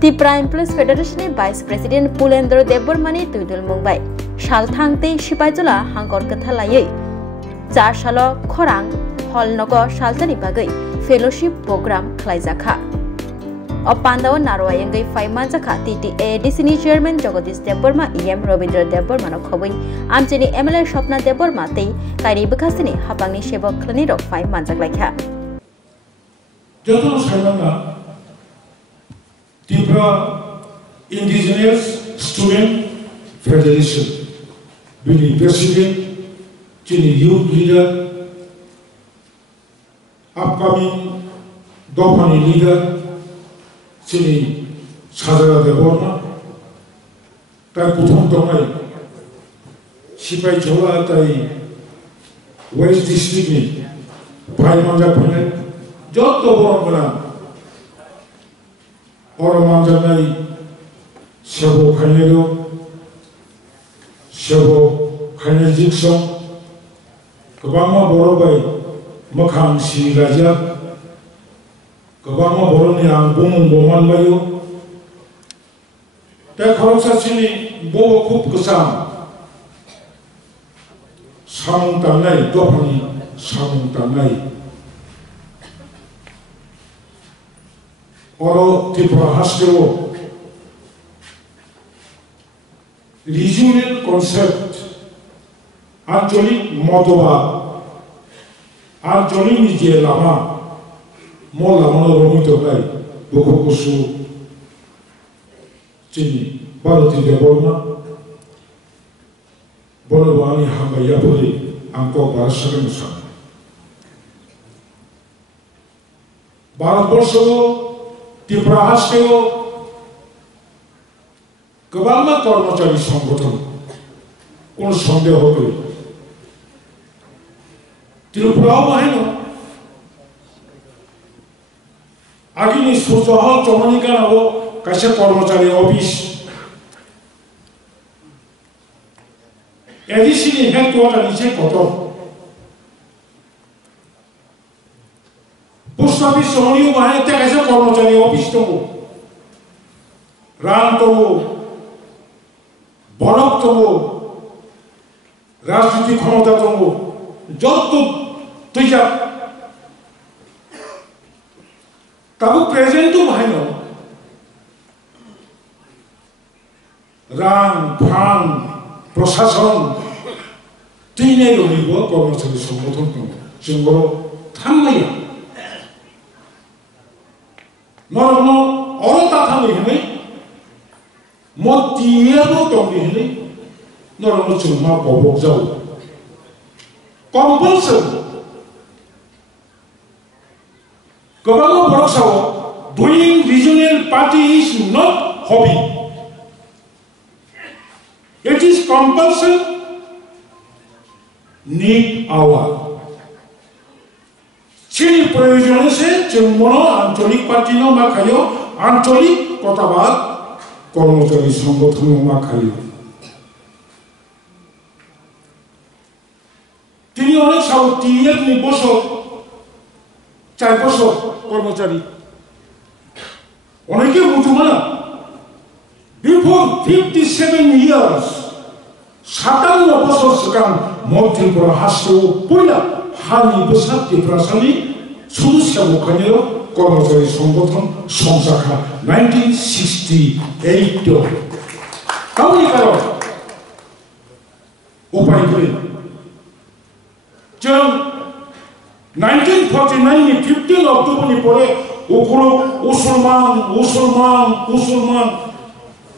Tripura Employees Federation Vice President Pulendra Debormani Tuidul Mumbai Shalthangtei Sipaijala Hangkor Kathalayei 4 salo Khorang Holnogo Shaltani Bagai Fellowship Program Khlaijaka O Pandao Narwayangai 5 Manjaka TTA DCNI Chairman Jagadish Deborma EM Robindra Debormano Khobui Amchini MLA Shopna Deborma Tei Kairi Bekasini Hapangni Sebok Khlani rok 5 Manjak Laikha Jotono Saimanga Tripura Indigenous Student Federation Bini President Chini Youth Leader Upcoming Dopani Leader Chini Sajara Deborma Tai Puthom Tongai Sipai Chola Tai West District ni Bhai Manja Phane Jotto Borongana Ora Manjanai Sebo Khanedo Sebo Khane Jikson Kabama Borobai Makhang Si Raja Kabama Boroni Ang Bumung Boman Bayo Ta Khoroksa Chini Bo Khup Kusam Samung Tanai Dopani Samung Tanai Oro Tripura Hasteo regional concept actually Motoba actually Nije Lama Mola Mono Romito Gai Bokokusu Chini Baloti Deborma Bonobani Hamba Yapuri Anko Barasagamusan Baraborso Tripura Hasteo Kabama Kormachari Songhoton Kon Sondeho Kori Tripura Maheno Agini Surjahal Chomanika Nabo Kasha Kormachari Office Edisini Headquarter Niche Koto Post Office Sonio Mahene Kasha Kormachari Office Tomo Ran Tomo Borok Tomo Rajniti Khomota Tomo Jotto Tuja Tabu present to Maheno Ran Phan Prosason Tine Lonigo Kormachari Songhoton Tomo Singoro Thamaya Morono Oro Tathami Hene Motiero Tongi Hene Norono Chuma Bobok Zau Compulsion Kabalo Boroksawa doing regional party is not hobby. It is compulsion need hour. Chini provision se Chummono Antolik Party no Makayo Antolik Kotabat Kormachari Songhoton no Makayo Tini onek sao tiyak ni boso Chai boso Kormachari Oneke Mujumana Before 57 years Satan no boso sekarang Mo Tripura Hasteo Puila Hani besar Tripura Sani Sulusya Mukhanero Kormachari Songhoton Songsakha 1968 Kamu ni karo Upai kuri Jam 1949 ni 15 October ni pore Ukulu Usulman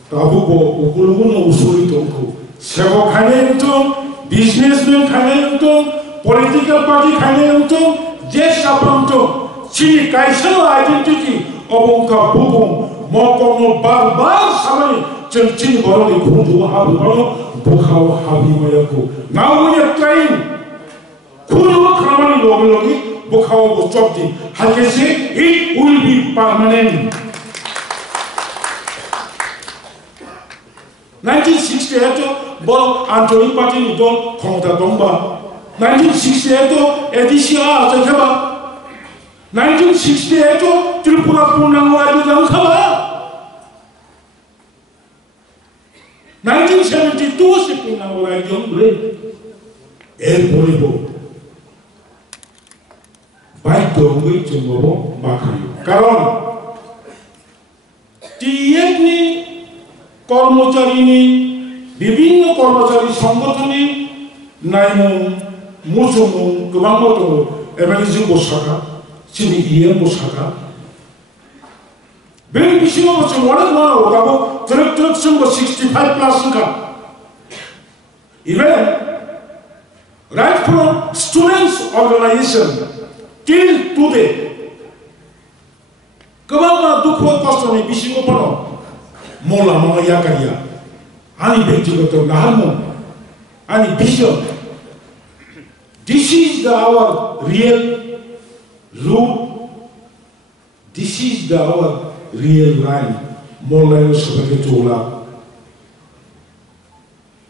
Tabu ko Ukulu kuno usuli tongku Sebo khane untung Businessman khane untung Political party khane untung Yes, Sapanto, Chini Kaisano identity, Obonka Bubum, Mokono Barbar Samani, Chini Boroni Kundu Habuano, Bukao Habimayako. Now we are trying Kundu Kamani Logi, Bukao was dropped in. I can say it will be permanent. 1968, Bolo Anthony Party Nidon, Komota Domba. 1968 edisia ajakaba 1968 Tripura Punangwa Dangkaba 1972 shipping number একজন বলে এরপরে বাধ্য হয়ে চলব বাখারি কারণ টিএফনি কর্মচারীনি বিভিন্ন কর্মচারী সংগঠননি নাইমুं मुसुमुं गोबां दङ एमएलए जुब शाखा जोंनि इएमअ शाखा बे बिथिङाव जों मानो दाबो ट्रेक जोंबो 65 प्लास income even right from students organization till today गोबां दुखु खस्थ'नि बिथिङाव दङ मोला मामा याकारिया आंनि व्यक्तिगत नाहारमोन आंनि vision. This is our real root. This is our real line. Molay sebagai jola.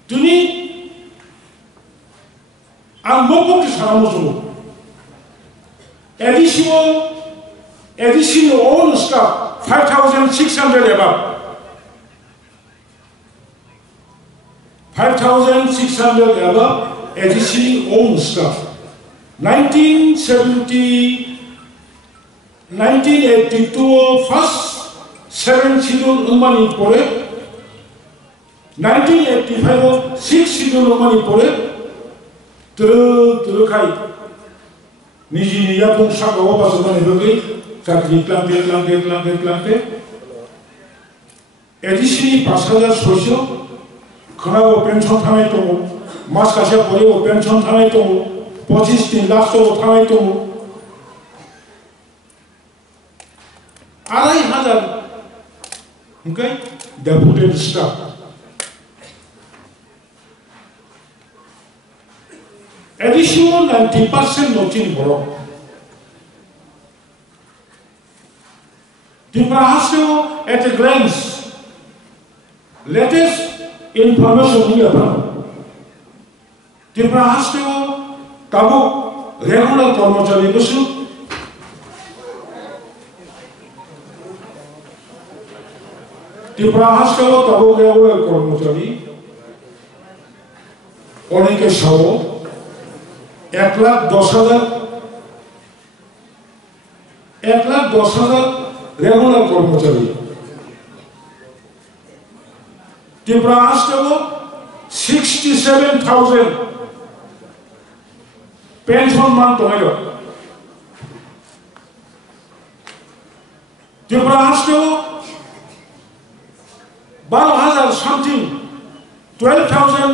Tuni, ang moko kisah musuh. Additional own staff 5,600 above. 5,600 above. Additional own staff. 1982 first 7 schedule umani pore 1985 6 schedule umani pore terus kai niji ya pung sagawa basumani bagi sakri klante additional 5,600 khana pension thanai to मास कासे परे वो pension थानाय दङ 25 लाख तो थानाय दङ 2,500 okay deputed staff additional 90% notin boro Tiprahasto at a glance latest information here Tiprahasto tabu regular कर्मचारी Basu Tiprahasto tabu regular कर्मचारी অনেকে সহ 1,10,000 রেগুলার কর্মচারী Tiprahasto 67,000 pension man tomato. Tiprahasto 12,000 something 12,000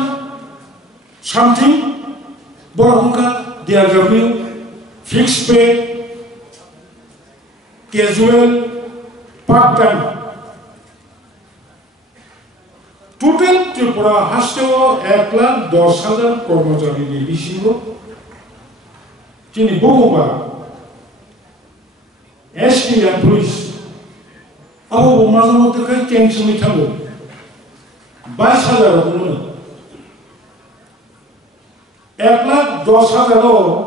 something borongka DRW fixed pay casual part time total Tiprahasto 1,10,000 কর্মচারী নিবিশিব Kini Bogomba, ST and police, Abu Mazamo Takai came to me Tambo, Baisala, 1,10,000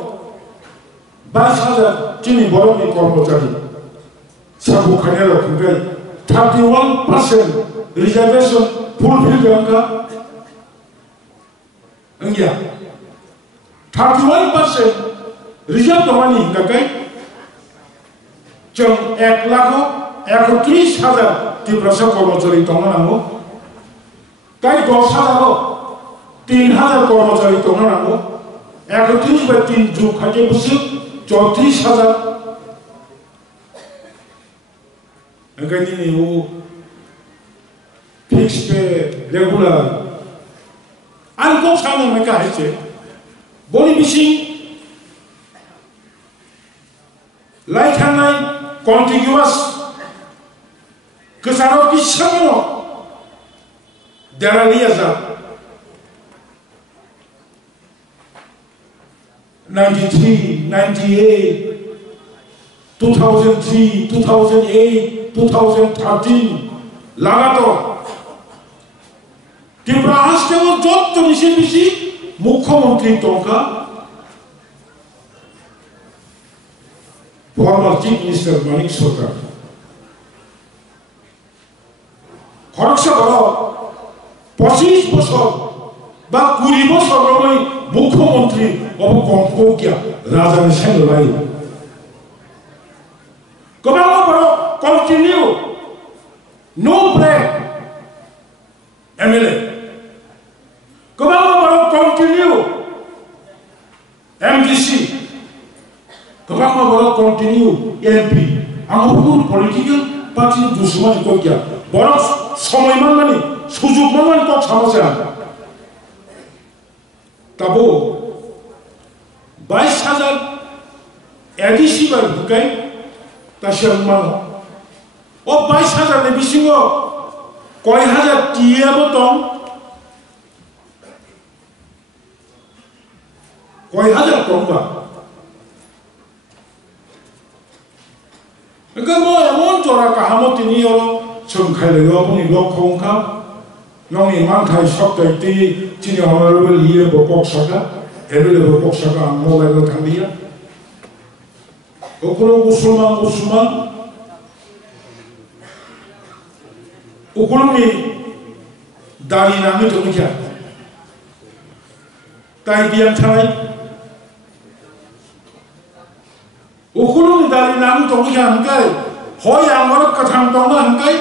Baisala, Kini Boromi Kormotari, Sabu Canelo Kungai, 31% reservation, fulfilled Yanka, and yeah, 31%. Result of money, okay? Jom 1,31,000 Tiprasa कर्मचारी तंगनांगो, काय 10,000 3,000 कर्मचारी तंगनांगो, 31/3 जो खाते Basu 34,000. Angkanya ni वो fixed pay regular. Angkau sama mereka hece, boleh bising. Like hanai contiguous kesana kisahnya darah liaza 93, 98, 2003, 2008, 2013 lagato Tiprahasto jot bisi mukhyamantri tongka former Chief Minister Manik Sarkar. Khoroksa bolo 25 বা 20 বছর মুখ্যমন্ত্রী অবকম্পিয়া রাজানি সেনলাই গোবাং বড় continue no break MLA গোবাং বড় continue MDC গোবাং বড় continue MP আমাদের political party দুসমান কইয়া বড় সময় মানে সুযোগ মানে তো সমস্যা তাবো 22,000 এডিসি বার বুকাই তাসিয়াং মান ও 22,000 নি বিসিং কয় হাজার টিএবো দং কয় হাজার টঙ্কা 그러니까 এমন জোড়া কাহামতি নিয়ে সংখ্যায় আপনি লক্ষ্য অঙ্কা নয় মানথাই সপ্তাহে তিনি অনারেবল ইয়ে বকক শাখা এমএলএ বকক শাখা আমলাইলো থামিয়া ওগুলো মুসলমান ওগুলোনি দাড়ি নামে জমিকা তাই দিয়ান থানায় ওগুলোনি দাড়ি নামে জমিকা হাঙ্কাই হয় আমার কাথাম দংনা হাঙ্কাই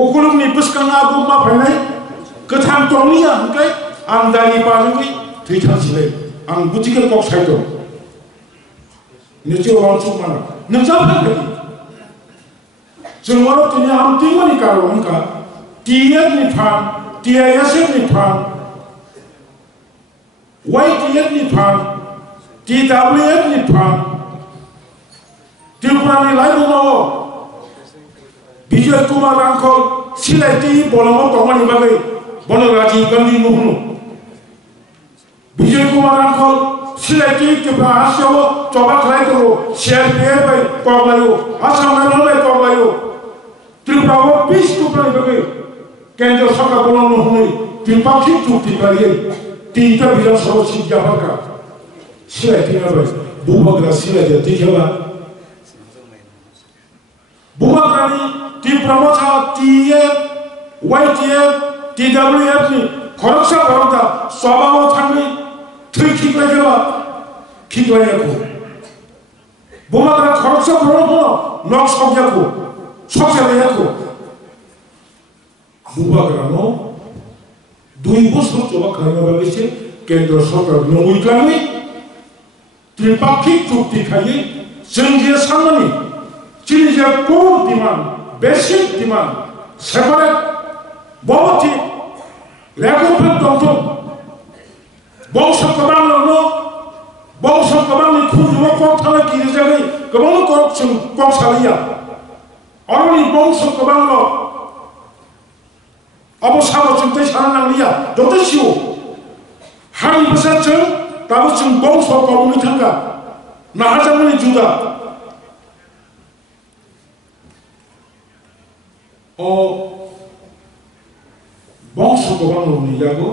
ওগুলোনি বুসকাঙ্গা বুমা ফাইনাই কাথাম দংনিয়া হাঙ্কাই आं दारि बाजोंै थैथांसिलै आं बुजिगोन कक साइड निश्चय वांसुक माना नोंजा फाखै जों मारो दिनै आं तिमनि कारण का टीएफ नि फान टीआईएसएफ नि फान वाईटीएफ नि फान टीडब्ल्यूएफ नि फान त्रिपुरानि लाइबुमाव विजय कुमार आंखौ सिलायथि बलंआव दंमानि बागै बन राजीव गांधी मुहुनु विजय कुमार आंखौ सिलायथि त्रिपुरा हासियाव चबा खालायदो सीआरपीएफ बाय कगलायो आसाम रायजो बाय कगलायो त्रिपुराव पिस टुकरानि बागै केंद्र सरकार बनाउनो हुनै त्रिपाक्षिक चुक्ति बायदियै तीनटा विधानसभा सीट जाफारका सिलायथि बाय बुबाग्रा सिलायथि दिखेबा बुबाग्रानि त्रिपुरा टीएफ वाईटीएफ टीडब्ल्यूएफ नि खरकसा भरता सभाव थांनि थै खिगलायगोबा खिगलायखौ बुमाग्रा खरकसा भरनो नक सग्याखौ सग्याखौ बुबाग्रानो 2 বছর জবা খাইना बागैसे केंद्र सरकार नंगुइग्लानि त्रिपाक्षिक चुक्ति खायै जों जे साननानि जोंनि जे core demand basic demand separate बबति रेगुफोर दंथ' बंश गोबांनि खुंजुआव कक थानाय गिरिजानि गोबां कक सालिया अरनि बंश गोबांल' अबसाबो जों दै सारनो नांलिया दतसिउ हारि बोसोरजों दाबो जों बंश गावनि थांगा नाहाजामनि जुदा बंश गोबांनि यागो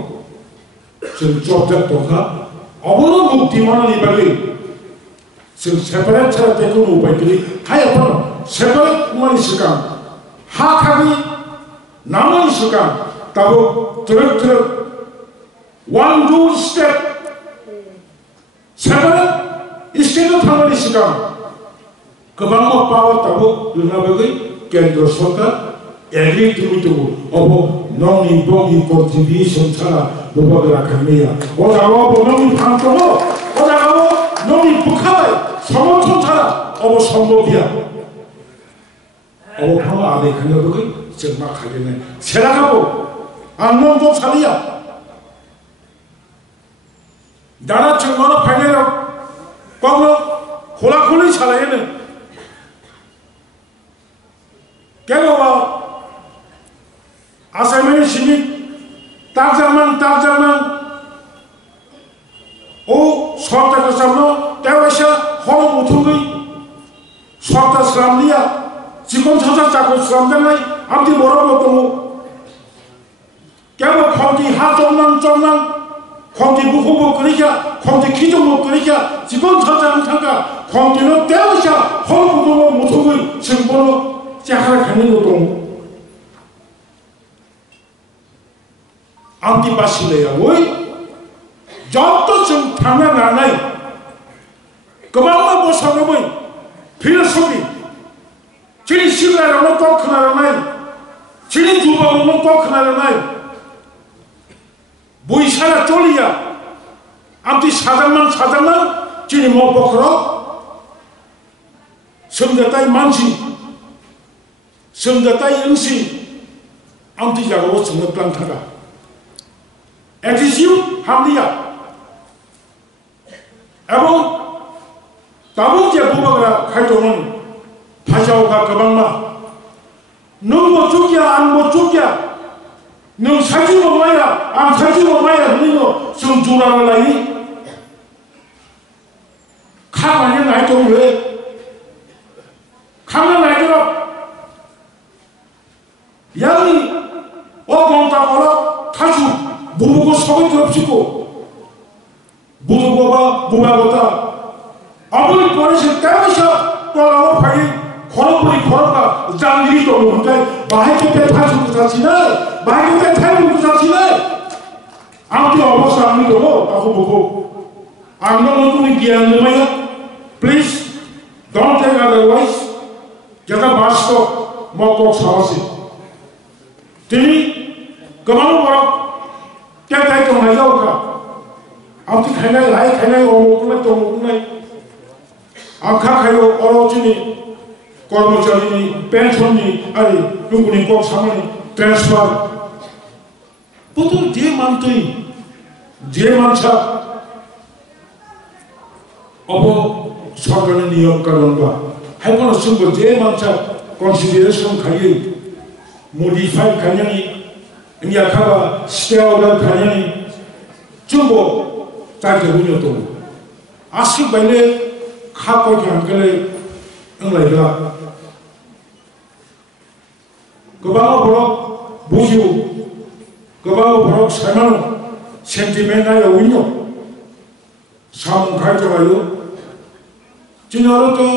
जों जबजाब दंखा अबनो मुक्ति माननि बागै जों सेपारेट सारातेखौ नुबाय गैयै हायाफोर सेपारेट मानि सिगां हा खागि नामनि सिगां दाबो truck one rule step separate स्टेटआव थांनायनि सिगां गोबां पावार दाबो लोंना बागै केंद्र सरकार एग्री टू अब नौनी बोगी कॉन्ट्रिब्यूशन छाड़ा बुबाग्रा खानिया ओजागाव नौनी फांतो ओजागाव नौनी बुखाय समर्थन छाड़ा अब संभवया अब फांग आले खानिया बगै जों मा खालिनाय सेरागाव आं नंगौ सालिया दाना जों मानो फाइनालाव गावनो खला-खलि सालायनो केवबा आसामनि सिमिक तारजामान ओ सरकार सामनो तेवैसा हर मुथुगै सरकार स्लामलिया जिखन साजा जाको स्लामदांनाय आमति बरबो दङ केवो खंति हा जमनां खंति बुखुबो करिका खंति खिजमो करिका जिखन साजा थांगा खंतिनो तेवैसा हर मुथुगै जों बर' जाखा खानिनो दङ amti basilaya woi jotto chung thangna nanai kabama bosana moi philosophy chini sila ramo kokhna nanai chini juba ramo kokhna nanai boisara cholia amti sajaman chini mo pokhro semdatai mansi semdatai ingsi amti jagawo chungna plan thaga attitude hamdia এবং তাবো যে বুবাগরা খাইতমন ফাজাওকা গবাংমা নং বচুকিয়া আন বচুকিয়া নং সাজিও মায়া আন সাজিও মায়া নিনো जों जुराना लायो खामानि नायदोंले खामानि नायदों यानि 어gonta 거라 타주 부부고 서거 접시고 부부고가 부바고다 아무리 버릇이 때면서 또라고 파이 걸어버리 걸어가 짱들이 또 오는데 마이크 때 타주고 사시네 마이크 때 타주고 사시네 아무리 어버서 아무리도 하고 보고 안 그러면 좀 기한놈이야 please don't take otherwise 제가 마스터 먹고 사왔지 তিনি গমানো বড় কে তাই তো না যাও কা আপনি খাইনাই লাই খাইনাই অমুকনাই তো অমুকনাই আখা খাইও অরচিনি কর্মচারীনি পেনশননি আরে নুকুনি কক সামনে ট্রান্সফার পুতুল যে মানতই যে মানছা অব সরকারের নিয়ম কানুন বা হাইকোন সঙ্গ যে মানছা কনসিডারেশন খাইয়ে modify kanyani ini akaba scale kanyani jumbo taje bunyo to ashi baile kha ko kan kale nglai la gobaw boro buju gobaw boro saman sentiment na yo winyo sam khai to ayo jinaro to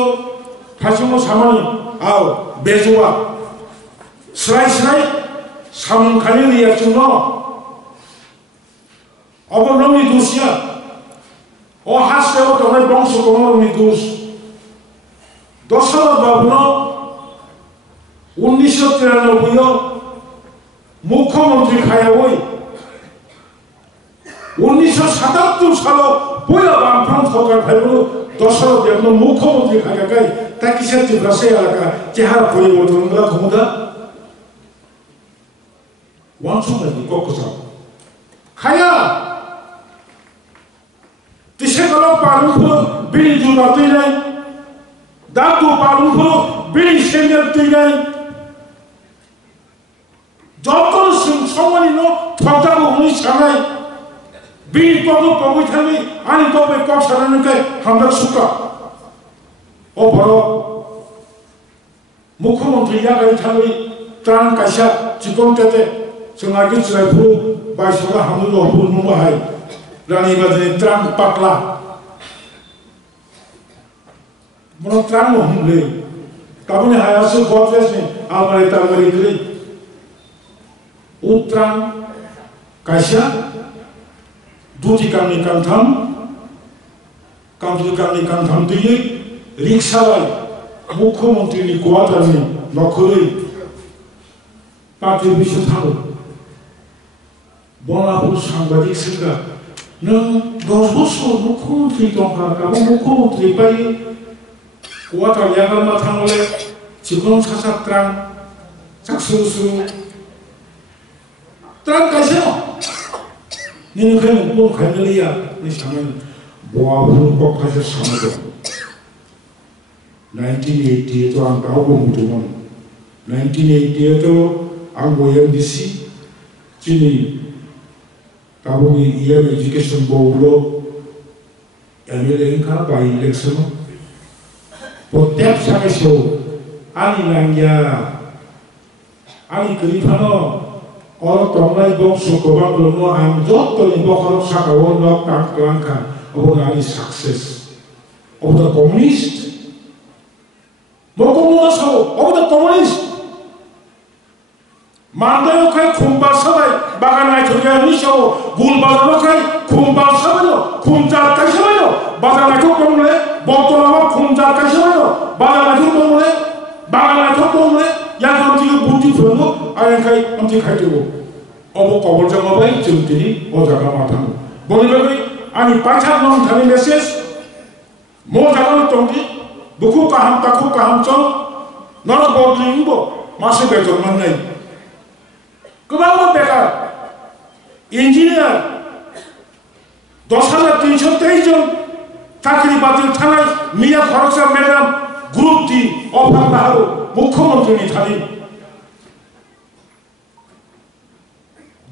phasimo samani ao bejowa 슬라이 삼 가년이야 좀 너 어버 놈이 두시야 어 하스테고 동네 봉수 공원이 두스 도서로 바보너 운니셔트라는 부여 무커먼트리 가야오이 운니셔 사답도 사로 보여 반판 서갈 발부로 도서로 되는 무커먼트리 가야가이 딱히셔트 브라세야가 제하라 보이고 도는 거라 도무다 원수는 꺾어서 가야 디세가로 빠른 거 비리 주나 뛰네 나도 빠른 거 비리 생겨 뛰네 저건 성원이 너 터자고 우리 장아이 비리 꺾고 타니 아니 꺾고 꺾 사는 게 한박 숙가 바로 무코몬트 야가이 타니 딴 가샤 지금 때때 정하게 지라고 바이스가 하늘로 부르는 거 하이 라니 바드니 트랑 pakla 뭐는 트랑 뭐래 까분이 하야스 고트레스 아마레 타마리 그리 우트랑 가샤 두지 감니 감탐 감두 감니 감탐 뒤에 릭사라이 무코몬트니 고아다니 너커리 পার্টির বিষয় থাকো বড়াপুর সাংবাদিক সেটা নং 10 বছর মুখ্যমন্ত্রী টঙ্কা কাবো মুখ্যমন্ত্রী পাই কোয়াটা ইয়াগাল মা থামলে 지금 사사트랑 작수수 트랑 가세요 니는 그냥 뭐 갈릴리야 이 상은 모아부는 꼭 하셨어도 1988에도 안 가고 무도만 1988에도 ang OMDC chini tabogi EM education board MLA ka by election potep sameso ani langya ani kripano oro tonglai bok sokobang lomo am jotto ni bokharo sakawon nok tangka obon ani success of the communist mokomo so of the communist 만다역할 kumbar baganai thoya ni so gulbazar kumbar sabano kumjar kaisabano baganai thokmole botolama kumjar kaisabano baganai thokmole yang amti buti phongo ayankai amti khaitego obo kobol jamabai jumtini o jaga matang bonibai ani pachak nom thani message mo jaga tongdi buku kaham takhu kaham chong not bodling bo mase bejon manai Kebangga bekar, engineer, 10,323 জন চাকরি বাতিল থানায় মিয়া খরচা madam group D offer না হলো মুখ্যমন্ত্রী নিধানি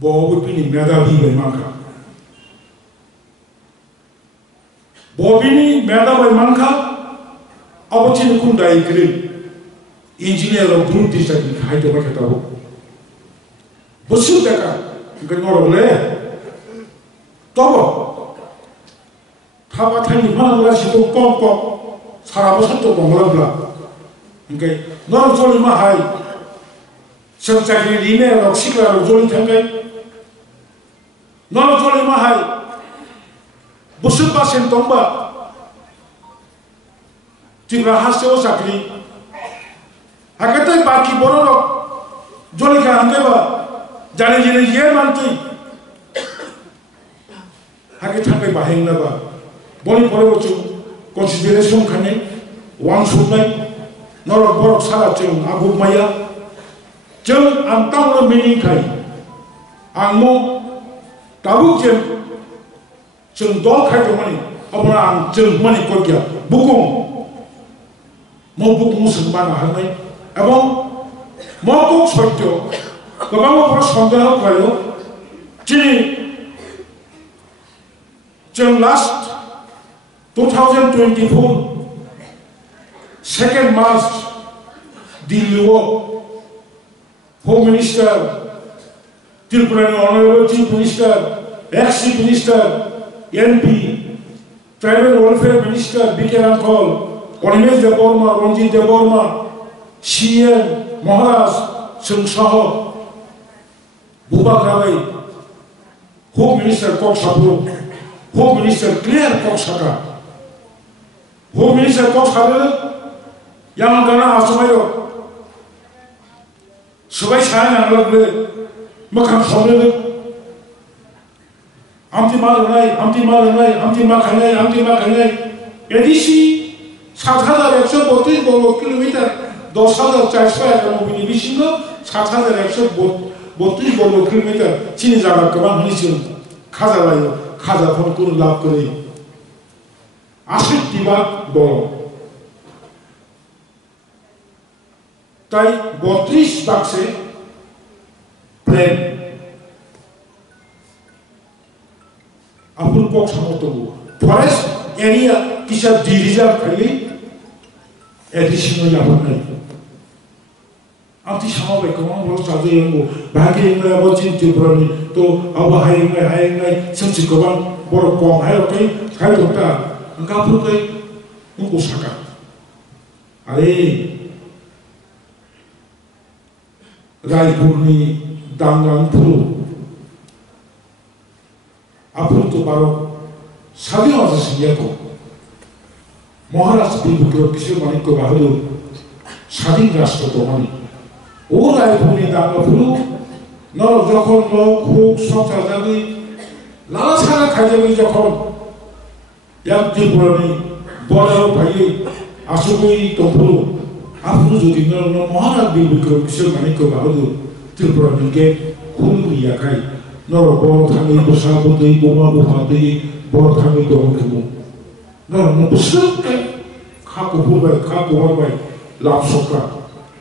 ববিনী মেধাবী মানখা ববিনী মেধাবী মানখা অবচিন কুন্ডাই green engineer group D চাকরি খাইতে পাঠাতে হবে Besul mereka, mungkin orang boleh. Tahu, thapa thani mana boleh situ pom, sarap satu pom boleh. Mungkin orang joli mahai, sencari ini orang sikla orang joli tenggai. Orang joli mahai, besul pasen tomba, tinggal hasil sakri. Hakatnya baki borong joli kan angkeba. Jangan jadi ye manti, hagi tangkai baheng naba, boni pore bocu consideration kane, wang sunai, norok borok salah ceng aguk maya, ceng antang le meaning kai, angmo tabuk ceng dol kai tu mani, apuna ang ceng mani korja, bukung, mau bukung sembana hangai, abang mau kok sortio. Kebangga para sondera kayo, jadi, jam last 2024, 2nd March, di luar Home Minister, Tripura Honorable Chief Minister, ex-Chief Minister, MP, Tribal Welfare Minister, B.K. Rankol, Onimesh Deborma, Ronjit Deborma, CM, Maharaj, Sengsaho, Bubak Rawai, Home Minister Kok Sabro, Home Minister Clear Kok Saka, Home Minister Kok Sabro, yang gana asmayo, sebaik saya yang lalu, makam sabro, amti makanai, edisi 4,132 kilometer, 2,400 mobil bisinggo, 4,132 বর্গ kilometre চিনি জায়গা গোবাং হয়েছিল খাজা লাইও খাজা phone কোন লাভ করে 80 ভাগ বড় তাই 32 বাক্সে প্লেন আপুর পক্ষ সমর্থ ফরেস্ট এরিয়া কিসব ডিভিজন খাইলে এডিশনাল আপন নাই Amti sama baik, kamu harus satu yang bu, bahagia yang saya wajib diberani, to awak hai yang sensi kawan borok kong hai oke, hai dokter, engkau perlu kai, engkau saka, ale, rai purni dangang perlu, apa tu baru, sadi masa sedia tu, Maharashtra dibuat kisah manik ko bahadur, sadi rasa tu manik. ওরাই ভূমি দাঙ্গা ফুলু নর যখন লোক হোক সংসার যাবে লালা ছাড়া খাই যাবে যখন এক ত্রিপুরানি বড় ভাইয়ে আসুকই তফুলু আফুলু যদি নর মহারাজ বিক্রম কিশোর মানিক্য বাহাদুর ত্রিপুরানিকে খুলু ইয়াকাই নর বড় থাঙ্গি বসা বদই বোমা বোমাতেই বড় থাঙ্গি দমকেমু নর নবসকে খাকু ফুলবাই খাকু হরবাই লাভ সকা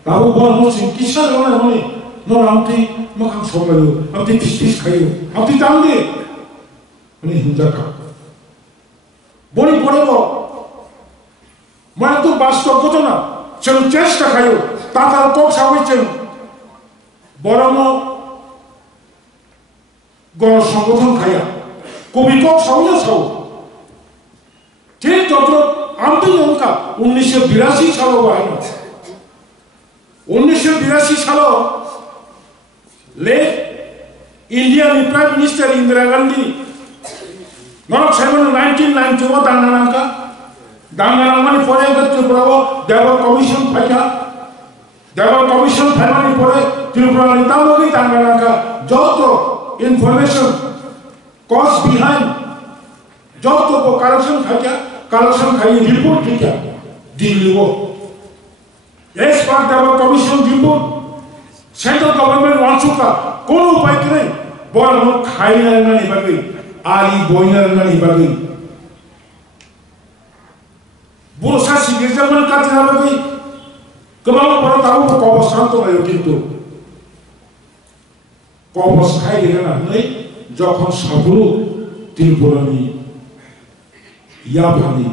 Lalu baru musim kisah orang ni, orang amti makan somelu, amti pis kayu, amti tangge, ini hunjaka. Boni boleh mana tu bastok kau tu na, ceng cesta kayu, tatar kok sawi ceng, boramo gor sanggotan kaya, kopi kok sawinya sawu. Jadi dokter amti yongka, 1982 salu bahaya. 1982 সালে late Indian Prime Minister Indira Gandhi Norok 1991 Danganangani pore Tripura Dewa Commission Paika Dewa Commission Family pore Tripura Nitalogi Danganaka Joto information cause behind Joto corruption Khaya report Kika Diliwo as part Dewa Commission report Central government wants to Kono Paikre Borno Khaina Nibagi Ali Boina Nibagi Burusa Sigizaman Katinabagi Kamala Parataru Kobo Santo Mayokinto Kobos Kaidana Jokon Saburu Tilpurani Yabani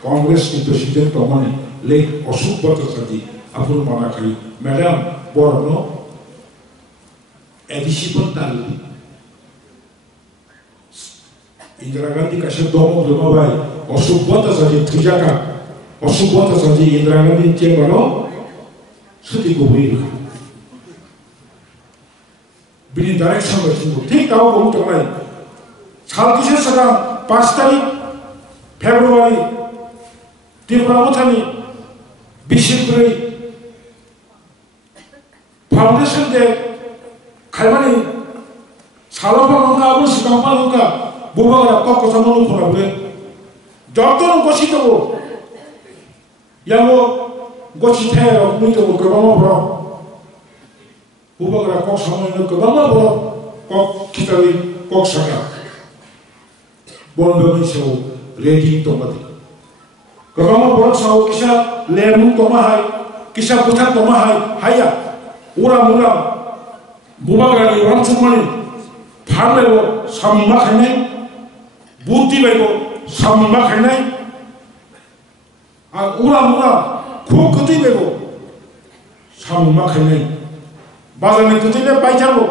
Congress President Tomani Lake Osuk Batasati Apur Manakai Madam Borno Edisipan Tali Indira Gandhi kasih domo bai Osuk Batasati Trijaka Osuk Batasati Indira Gandhi Cebalo Suti Gubir Bini direction bertemu ঠিক tahu kamu kemana Salkisnya sedang 5 tarik Februari Tipramuthani Bishopri Foundation Day Kalmani Salapa Nungka Abu Sikampa Nungka Bubagara Koko Samanu Kurabure Doctor Gosito Yango Gositero Mito Kabama Bro Bubagara Kok Samanu Kabama Bro Kok Kitari Kok Saka Bondo Miso Ready Tomati Kabama Bro Sao Kisha Lemu Tomahai Kisha Butan Tomahai Haya Ura Mura Bubagara Orang Sumani Pamelo Sammakane Buti Bego Sammakane Ura Mura Kukati Bego Sammakane Bazani Kutile Paijabo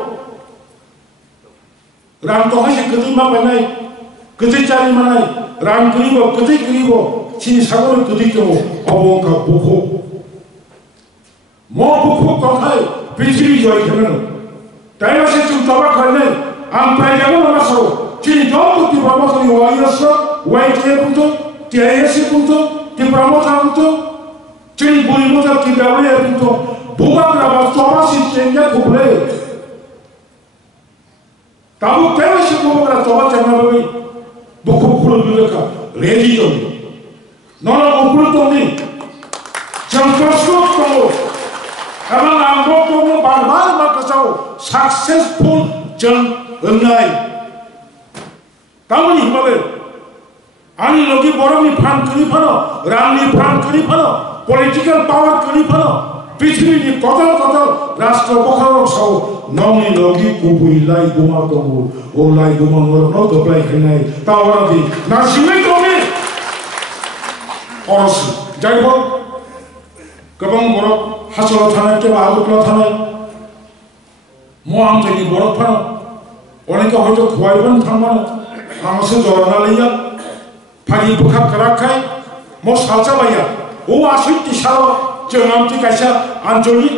Ram Tohashi Kutima Panai Kutichari Manai Ram Kuribo Kuti Kuribo Chini Sagoro Kutiko Obonka Buko More Buko Kokai Prithivi Joy Kameno Taimase Chutaba Karne Am Pajamo Maso Chini Joku Tibramoto Yoyasa White Punto Tiayasi Punto Tibramota Punto Chini Burimota Tigawe Punto Bubagraba Tomasi Chenja Kuble Tabu Taimase Bubagra Toba Chanabi Buku Kuru Dudaka Radio Nona Ukuru Tomi Champosko Tomo Amang Ambo Barbar Makasau successful Jung Unai Tamani Himale Ani Logi Boroni Pan Kuripano Rani Pan Kuripano Political Power Kuripano Pithri Kotal Rastro Bokaro Sau Noni Logi Kubu Lai Guma Tobu O Lai Guma no to play Henai Tawadi Nashimi Tomi Oros Jaibo Kabang Borok Hasolo Tana Keba Alukla Tana Moam Tani Borok Pano Oneka Hoto Kwaiban Tamano Amasu Jornaliya Pani Bukak Karakai Mos Halchabaya O Aswiti Shalo Jonamti Kasha Anjoli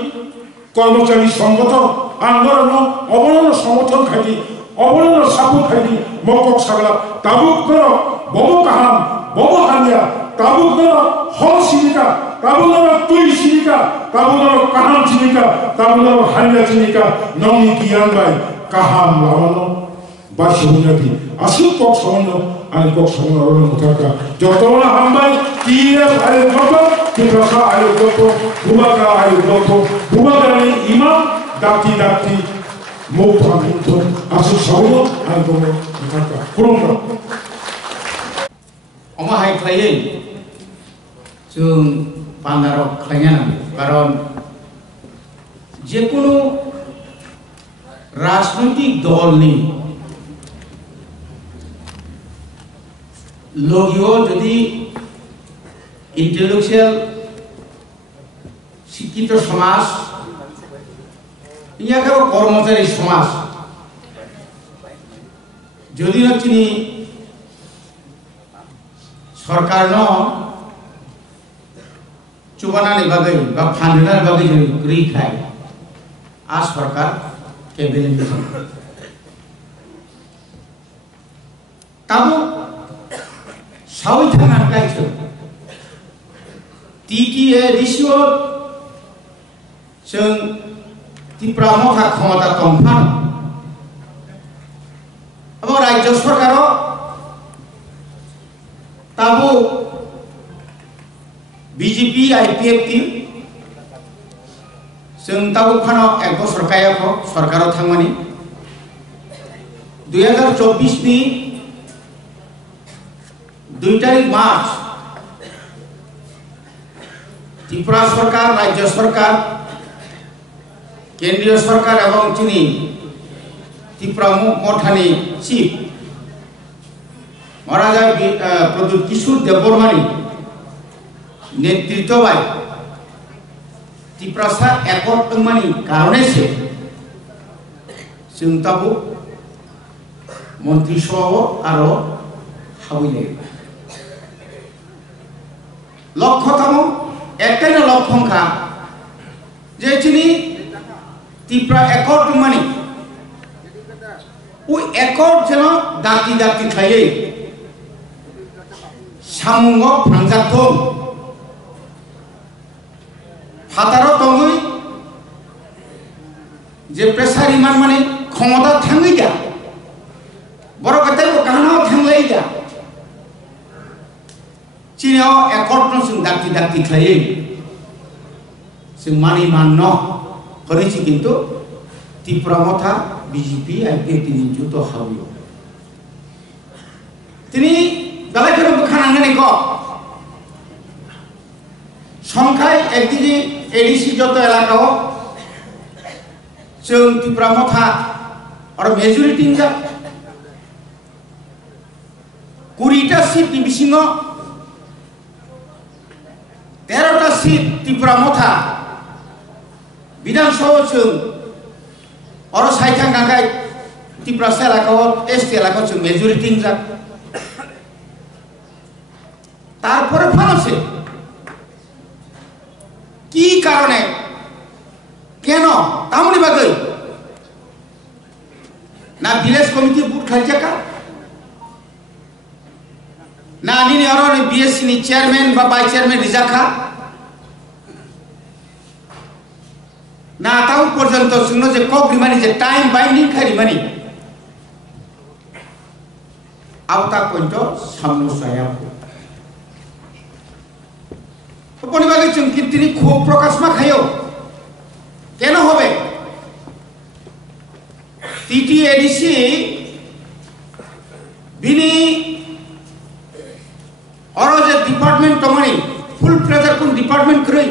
Kormachari Sangoto Angorano Obono Samoton Kadi Obono Sapu Kadi Mokok Sagala Tabuk Goro Bobo Kaham Bobo Hanya Tabuk Goro Hol Sinika Tabuk Goro Tui Sinika Tabuk Goro Kaham Sinika Tabuk Goro Hanya Sinika Nomi Kiyanbai Kaham Lamano Bashunyati Asu Kok Sono and Kok Sono Mutaka Jotona Hambai Tia Ayo Goto Tibrasa Ayo Goto Bubaga Ayo Goto Bubaga Imam Dati Mokta Minto Asu Sono and Goto Mutaka Kurunga Oma Hai Klayen Jung Pandarok Klayan Karon Jekono রাজনৈতিক দল নেই লোকও যদি intellectual শিক্ষিত সমাজ ইয়াকে কর্মচারী সমাজ যদি তিনি সরকার ন চুবানানি বাগৈ বা ফান্ডার বাগৈ যদি গ্রি খায় আ সরকার কেবেলে মিশন তাবো সাউই থানার কাছে টিটিএ রিসিও जों त्रिपुरा मथा क्षमता दंफां अब राज्य सरकार ताबो बीजेपी आईपीएफ टीम जों ताबो फानो एक बছর कायाखौ सरकाराव थांमानि 2024 नि 2 तारिख मार्च त्रिपुरा सरकार राज्य सरकार केंद्रीय सरकार एवं चीनी त्रिपुरा मठानी चीफ महाराजा प्रद्युत किशोर देबबर्मानी नेतृत्व बाय त्रिपुरा सा एकट तंगमानी कारणे से जों ताबो मंत्री सभा आरो हावैले लक्ष्यतम एकटाइनो लक्ष्यखा जे चीनी त्रिपुरा एकट मानी वो एकट जेन दाति दाति थायै सामुंग फांजाथो फातारो दङै जे प्रेसार इमान माने क्षमता थाङै दा बर' गथायबो गानाव थांलाय दा चिनाव एकट जों दाति दाति थायै जों मानि माननो हरिची किंतु त्रिपुरा मथा बीजेपी आईपीएफ टीम जुट हावियो तिनी दालायखौ बोखानानै को संख्याय एकदिने एडीसी যত এলাকাও जों त्रिपुरा मथा और मेजरिटी जा 20টা सीट नि बिसिङाव 13টা सीट त्रिपुरा मथा विधानसभा जों और साइथां गांगाय त्रिपुरा एलाकाव एसटी एलाकाव जों मेजरिटी जा तारपरे फानसे की कारणे केन तामनि बागै ना विलेज कमिटी बुट खालजाका ना निनि और बीएससी नि चेयरमैन बा वाइस चेयरमैन रिजाखा ना ताऊ पर्यंत जोंनो जे कग्रिमानि जे टाइम बाइंडिं खारिमानि आवता पॉइंट सामनो साया अपनी बागे जों किंतु खूब प्रकाश मा खायो केन होबे टीटीएडीसी बिनी और जे डिपार्टमेंट तमानी फुल प्रेजर कोन डिपार्टमेंट करई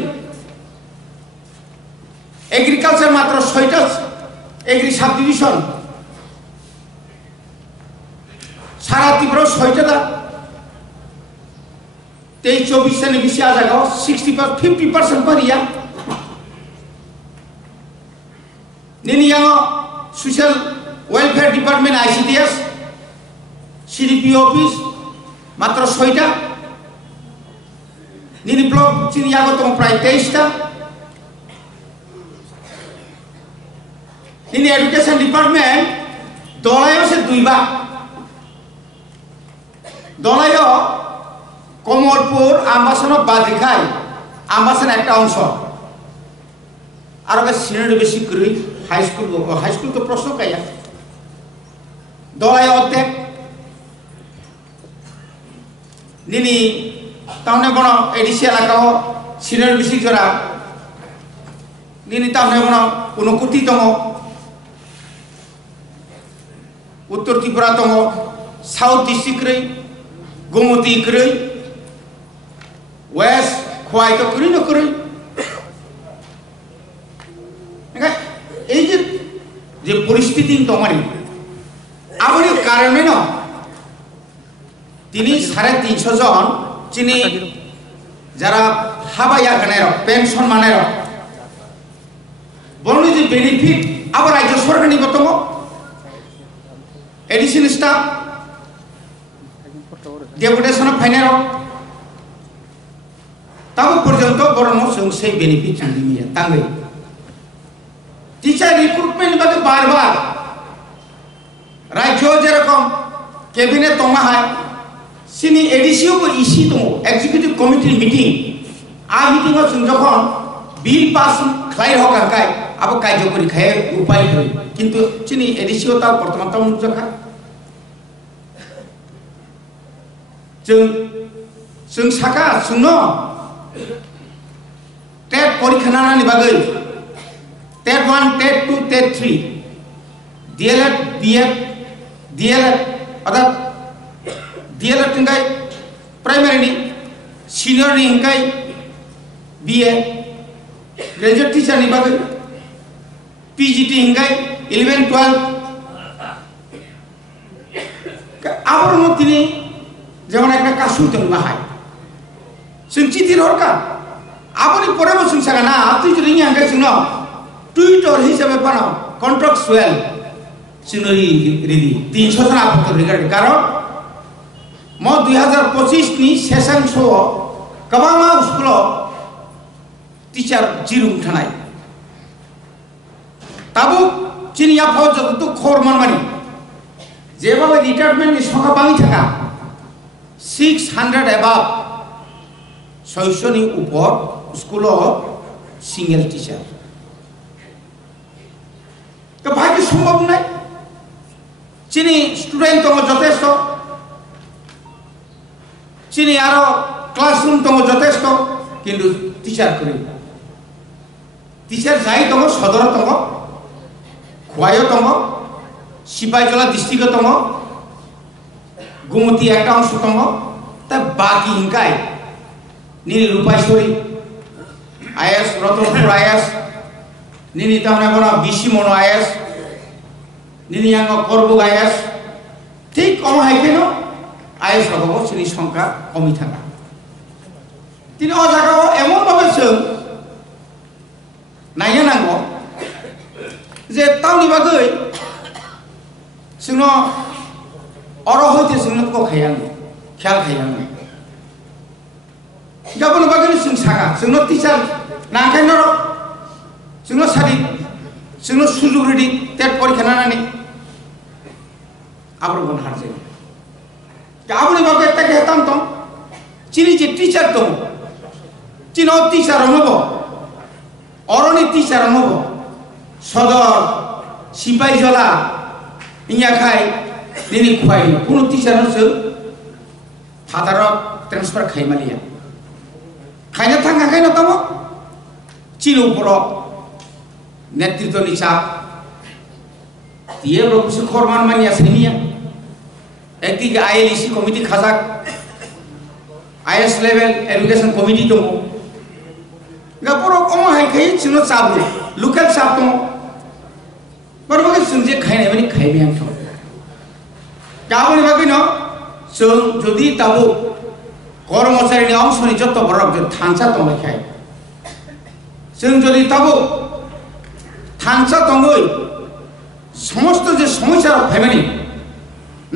एग्रीकल्चर मात्र 6টা एग्री सब डिविजन सारा त्रिपुरा 6টা दा 23-24 से बेसि आ जाएगा 50% पर या निनिया social welfare department ICDS CDP office मात्र 6টা निनि ब्लॉक चिनियागो तो प्राय 23টা निनि एजुकेशन डिपार्टमेंट दलायो से 2 भाग दलायो कमलपुर आम्बासन बादिखाय आम्बासन एक अंश और सिनियर बेसि करै हाई स्कूल तो प्रश्न काया दलाय अध्यक्ष निनी ताउने बण एडीसी एलाका सिनियर बेसि जरा निनी ताउने बण 29तम उत्तर त्रिपुरा तम साउथ डिस्ट्रिक्ट रै गोमती करै वेस्ट खोआई तो करी न करी এই যে পরিস্থিতি তোমারই আমার কারণে না তিনি 350 জন চিনি যারা হাবাইয়া গানের পেনশন মানের বলনি যে বেনিফিট আবার রাজ্য সরকার নিব তো এডিশন স্টাফ ডেপুটেশন ফাইনাল তাও পর্যন্ত বরং जों সেই বেনিফিট চান্দিমিয়া তাঙ্গै টিচার রিক্রুটমেন্ট বাদে বারবার রাজ্য যেরকম ক্যাবিনেট তমা হয় সিনি এডিসিও को ইসি दङ एग्जीक्यूटिव कमिटी मीटिंग आ मीटिंग जों যখন बिल पास खाइ हकाय अब कार्यकरी खाय उपाय गई किंतु सिनि एडिसिओ ता बर्तमान ता मुजखा जों साका सुनो टेट परीक्षा नानानि बागै TET 1 TET 2 TET 3 DElEd BEd DElEd अर्थात डीएलएड हिंगाय प्राइमरी नि सीनियर नि हिंगाय बीए ग्रेजुएट टीचर नि बागै पीजीटी हिंगाय 11 12 आबर मतिनि যেমন একটা কাশুতন বাহাই जों चिठि हरका आबनि परेबो जों सागा ना तुइ जुदि आंगाय जोंनो ट्विटर हिसाबै बानाव कन्ट्राक्चुअल जोंनो रेडी 300 जना आपत्ति रिगार्ड कारण म 2025 नि सेसन शो कबामा स्कुल टीचर जिरुं थानाय ताबो चिनिया फौज तो खर मानमानि जेबाबो रिटायरमेन्ट नि संख्या बाङि थाका 600 above 600 नि ऊपर स्कूल सिंगल टीचर तो भाग्य सम्भव নাই চিনি স্টুডেন্ট তো যথেষ্ট চিনি আরো ক্লাসরুম তো যথেষ্ট কিন্তু টিচার করি টিচার যাই তো সদর তো খোয়ায় তো সিপাহীজলা ডিস্ট্রিক্ট তো गुमती एक अंश तम तब बाकी हिंकाय निनी रूपाईश्वरी आईएएस रतनपुर आईएएस निनी तमने बना बीसी मनो आईएएस निनी यांग करबुग आईएएस ठीक कम है केनो आईएएस रगो सिनि संख्या कमी थाका तिनि अ जागाव एमन भाबे जों नायनो नांगौ जे टाउननि बागै जोंनो अरो होते जोंनो को खायां ख्याल खायां गाबोन बागै जों सागा जोंनो टीचार नांखायनो जोंनो सारि जोंनो सुजुग रेडी टेट परीक्षा नानानै आब्रगन हारजे गाबोन बागै ता हेताम तो चिनि जे टीचार दं चिनो टीचार हनबो अरनि टीचार हनबो सदर सिपाहीजला इया खाय दिनै खुवाय कोनो टीचारनोसो फादार ट्रान्सफार खायमालिया खायनो थांखायनो दङ चिलो बर नेतृत्वनि चाप दिए रबुसो खरमान मानिया सैनिया एकदिके आईएलईसी कमिटी खाजाक आईएस लेवल एजुकेशन कमिटी दङ गापर कम हायखाय जोंनो चाप लकेल चाप दङ बरबगे जों जे खायनाय माने खायबाय आं गाबोन बागैनो जों जुदि ताबो कर्मचारीनि अंशनि जत बरक थांसा दंखाय जों जुदि ताबो थांसा दङै समस्त जे समस्या फैमानि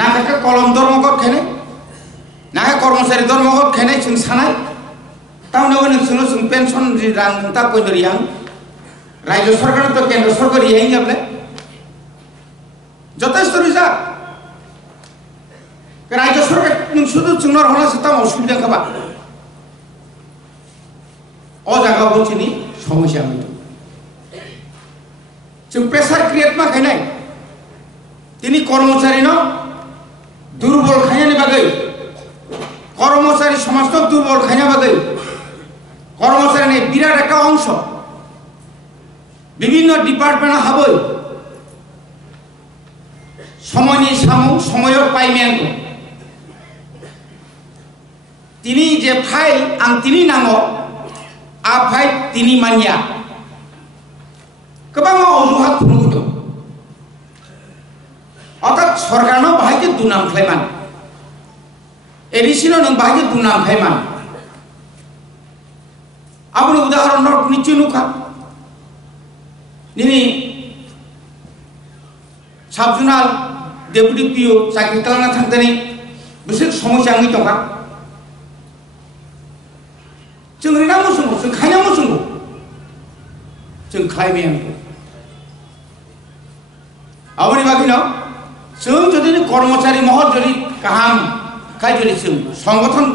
नाका कलम धर्मगत खायनाय नाका कर्मचारी धर्मगत खायनाय जों सानाय ताउनाव नोंसोरनो जों पेन्सन जि रां ता कइदरियां राज्य सरकार तो केंद्र सरकार यही आपले যথেষ্ট রিজা राज्य सरकार शुद्ध चुनाव होना से तम असुविधा खाबा अ जागाव चिनि समस्या में जों प्रेसार क्रिएट मा खायनाय तिनि कर्मचारी न दुर्बल खायनायनि बागै कर्मचारी समाज तो दुर्बल खायना बागै कर्मचारीनि बिराट एक अंश विभिन्न डिपार्टमेंट हाबै समयनि सामु समयक पाइमेंको तिनी जे फाइल आं तिनी नांगौ आ फाइल तिनी मानिया गोबां अजुहात फुनुगुदो अर्थात सरकारनो बाहायके दुनाम खायमान एडिसिनो नों बाहायके दुनाम खायमान आबुनि उदाहरण निश्चय नुखा निनी साबजुनाल डेपुटी पिओ चाकरि खालामना थांदोनि बिसोर समस्या आंनि दंखा जों रेना मोसुंगो जों खायना मोसुंगो जों खायबाय आंखौ aboni bagino जों যদি কর্মচারী মহল যদি কাহাম খাই যদি जों সংগঠন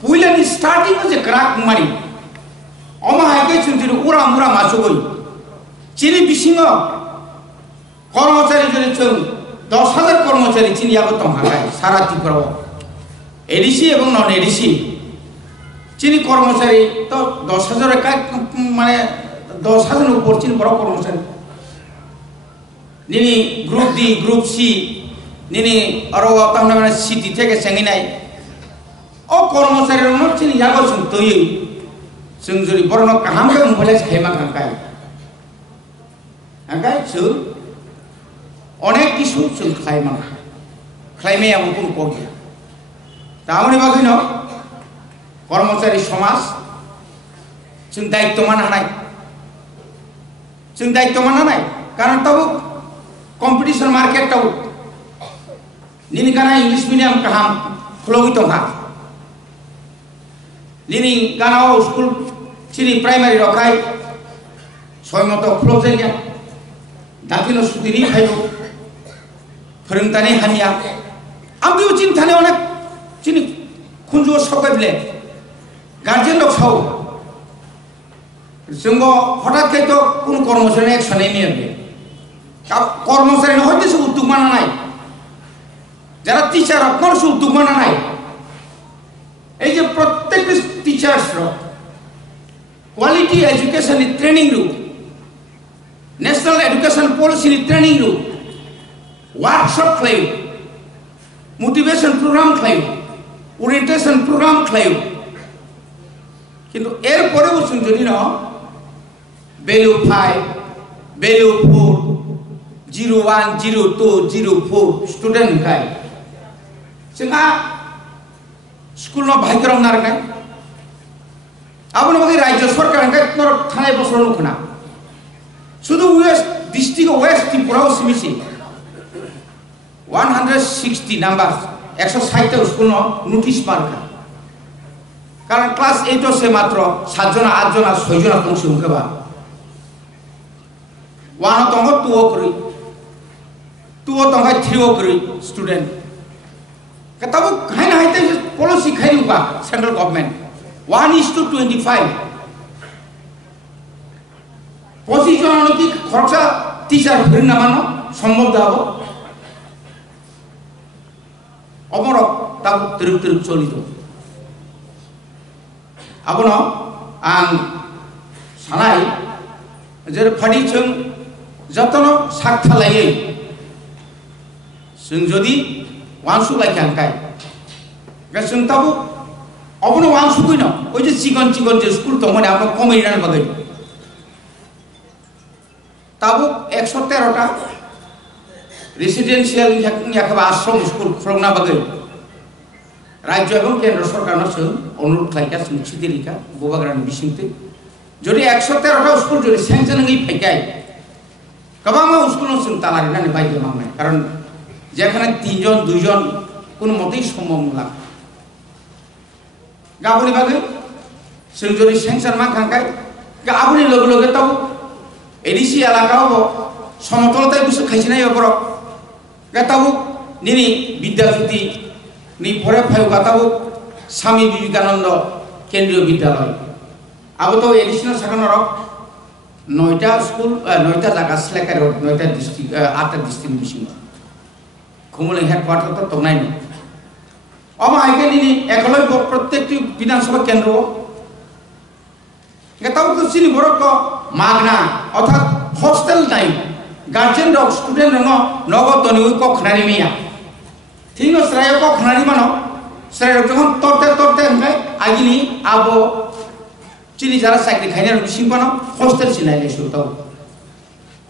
পুইলানি স্টার্টিং যে ক্রাক মারি অমা হাইকে जों যদি উরা মুরা মাসুগই চিনি বিসিং কর্মচারী যদি जों 10,000 কর্মচারী চিনি আবো তং হাকাই সারা ত্রিপুরা এডিসি এবং নন এডিসি চিনি কর্মচারী তো 10,000 একাই মানে 10,000 উপর চিনি বড় কর্মচারী নিনি গ্রুপ ডি গ্রুপ সি নিনি আরো তাহলে মানে সিটি থেকে সেঙ্গি নাই ও কর্মচারীর মধ্যে চিনি যাগো जों তৈ जों যদি বরণ কাহাম কে মুলে হেমা কাঙ্কাই আঙ্কাই जों অনেক কিছু जों খাইমা খাইমে আমু কোন কবি তাহলে বাকিনো কর্মচারী সমাজ जों দায়িত্ব মানা নাই जों দায়িত্ব মানা নাই কারণ তবু কম্পিটিশন মার্কেট তবু নিনি কানা ইংলিশ মিডিয়াম কাহাম খুলগি তংহা নিনি গানাও স্কুল চিনি প্রাইমারি রখাই সয়মত খুলগ জায়গা দাকিনো সুতিনি ফাইব ফরিংতানি হানিয়া আমিও চিন্তানে অনেক চিনি খুঞ্জু সকাইলে গার্জেন রক সাও जों হঠাৎ খাই তো কোন কর্মচারী একশনে নিয়ে কর্মচারী হইতে সে উদ্যোগ মানা নাই যারা টিচার আপনার সে উদ্যোগ মানা নাই এই যে প্রত্যেক টিচার্স কোয়ালিটি এডুকেশন ট্রেনিং রু ন্যাশনাল এডুকেশন পলিসি ট্রেনিং রু ওয়ার্কশপ খাইও মোটিভেশন প্রোগ্রাম খাইও ওরিয়েন্টেশন প্রোগ্রাম খাইও কিন্তু এর পরেও যদি না ভ্যালু 5 ভ্যালু 4 01 02 04 স্টুডেন্ট খাই जोंहा स्कूल न भाइकरम नारनाय आबोनो बागै राज्य सरकार नर थानाय बसर नखना शुद्ध वेस्ट डिस्ट्रिक्ट वेस्ट त्रिपुराव सिमिसि 160 नाम्बार 160 स्कूल न नोटिस मारका कारण क्लास 8 से मात्र 7 जना 8 जना 6 जना तंसु होबा वान तंग 2 करि 2 तंग 3 करि स्टूडेंट कताबो खाइ ना हाइते पॉलिसी खाइबा सेंट्रल गवर्नमेंट 1:25 25 জন নতি খরচা টিচার ফের না মানো সম্ভব দাও অমর তাও তিরুক তিরুক চলিত আবনো আং সানাই যে ফাডি जों যতন সাকথালাই जों যদি ওয়ানসু লাইক আঙ্কাই जों তাবো অবনো ওয়ানসু কই না ওই যে চিকন চিকন যে স্কুল তো মানে আমরা কমই রান বাগাই তাবো 113টা রেসিডেন্সিয়াল ইয়াখাবা আশ্রম স্কুল খরংনা বাগাই রাজ্য এবং কেন্দ্র সরকারनो जों অনুরোধ খাইকা जों চিদিরিকা গোবাগ্রানি বিসিংতে যদি 113টা স্কুল যদি স্যাংশন হই ফাইকাই কবামা স্কুল जों তালারি নানি বাইকে মাংনাই কারণ যেখানে 3 জন 2 জন কোন মতেই সম্ভব না গাবনি বাগে जों যদি স্যাংশন মা খাঙ্কাই গাবনি লগে লগে তাও এডিসি এলাকাও সমতলতায় বসে খাইছিনাই অপর গাতাও নিনি বিদ্যাজ্যোতি নি পরে ফাইও গাতাও স্বামী বিবেকানন্দ কেন্দ্রীয় বিদ্যালয় আবতো এডিশনাল সাকানোর 9টা স্কুল 9টা জায়গা সিলেক্ট 9টা ডিস্ট্রিক্ট 8টা ডিস্ট্রিক্ট বিশিং খুমুলে হেডকোয়ার্টার তো তংনাই ন অমা আইকে নিনি একলই প্রত্যেকটি বিধানসভা কেন্দ্র গাতাও তো চিনি বড়ক মাগনা অর্থাৎ হোস্টেল নাই গার্জেন রক স্টুডেন্ট রং নগদ তনি ক খনানি মিয়া ঠিক শ্রায় ক খনানি মানো শ্রায় যখন তরতে তরতে আমকাই আগিনি আবো চিনি যারা চাকরি খাইনার বিসিং বানো হোস্টেল সিনাইলে সুতাও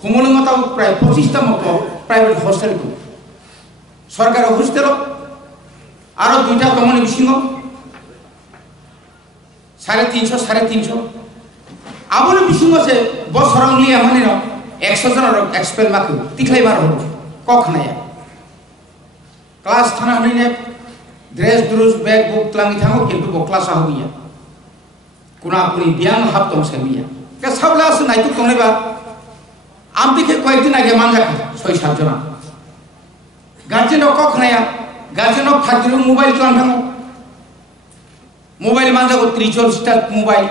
খুমুলে মতাও প্রায় 25টা মতো প্রাইভেট হোস্টেল কো সরকার হোস্টেল আরো 2টা কমনি বিসিং 350 350 আবলে বিসিং আছে বছরং লিয়া মানে 100 জন এক্সপেল মাকু তিখলাই মার হল কখনায়া ক্লাস থানা হইনে ড্রেস দ্রুস ব্যাগ বুক ক্লামি থামো কিন্তু ক্লাস হইয়া কোনা কোনি বিয়ান হাবতম সেমিয়া কে সাবলা আছে নাই তো কোনেবা আমদিকে কয়েকদিন আগে মানজা 6-7 জন गार्जेन कखनाया गार्जेन थागिरो मोबाइल चलान थाङो मोबाइल मानजागो 30 स्टार मोबाइल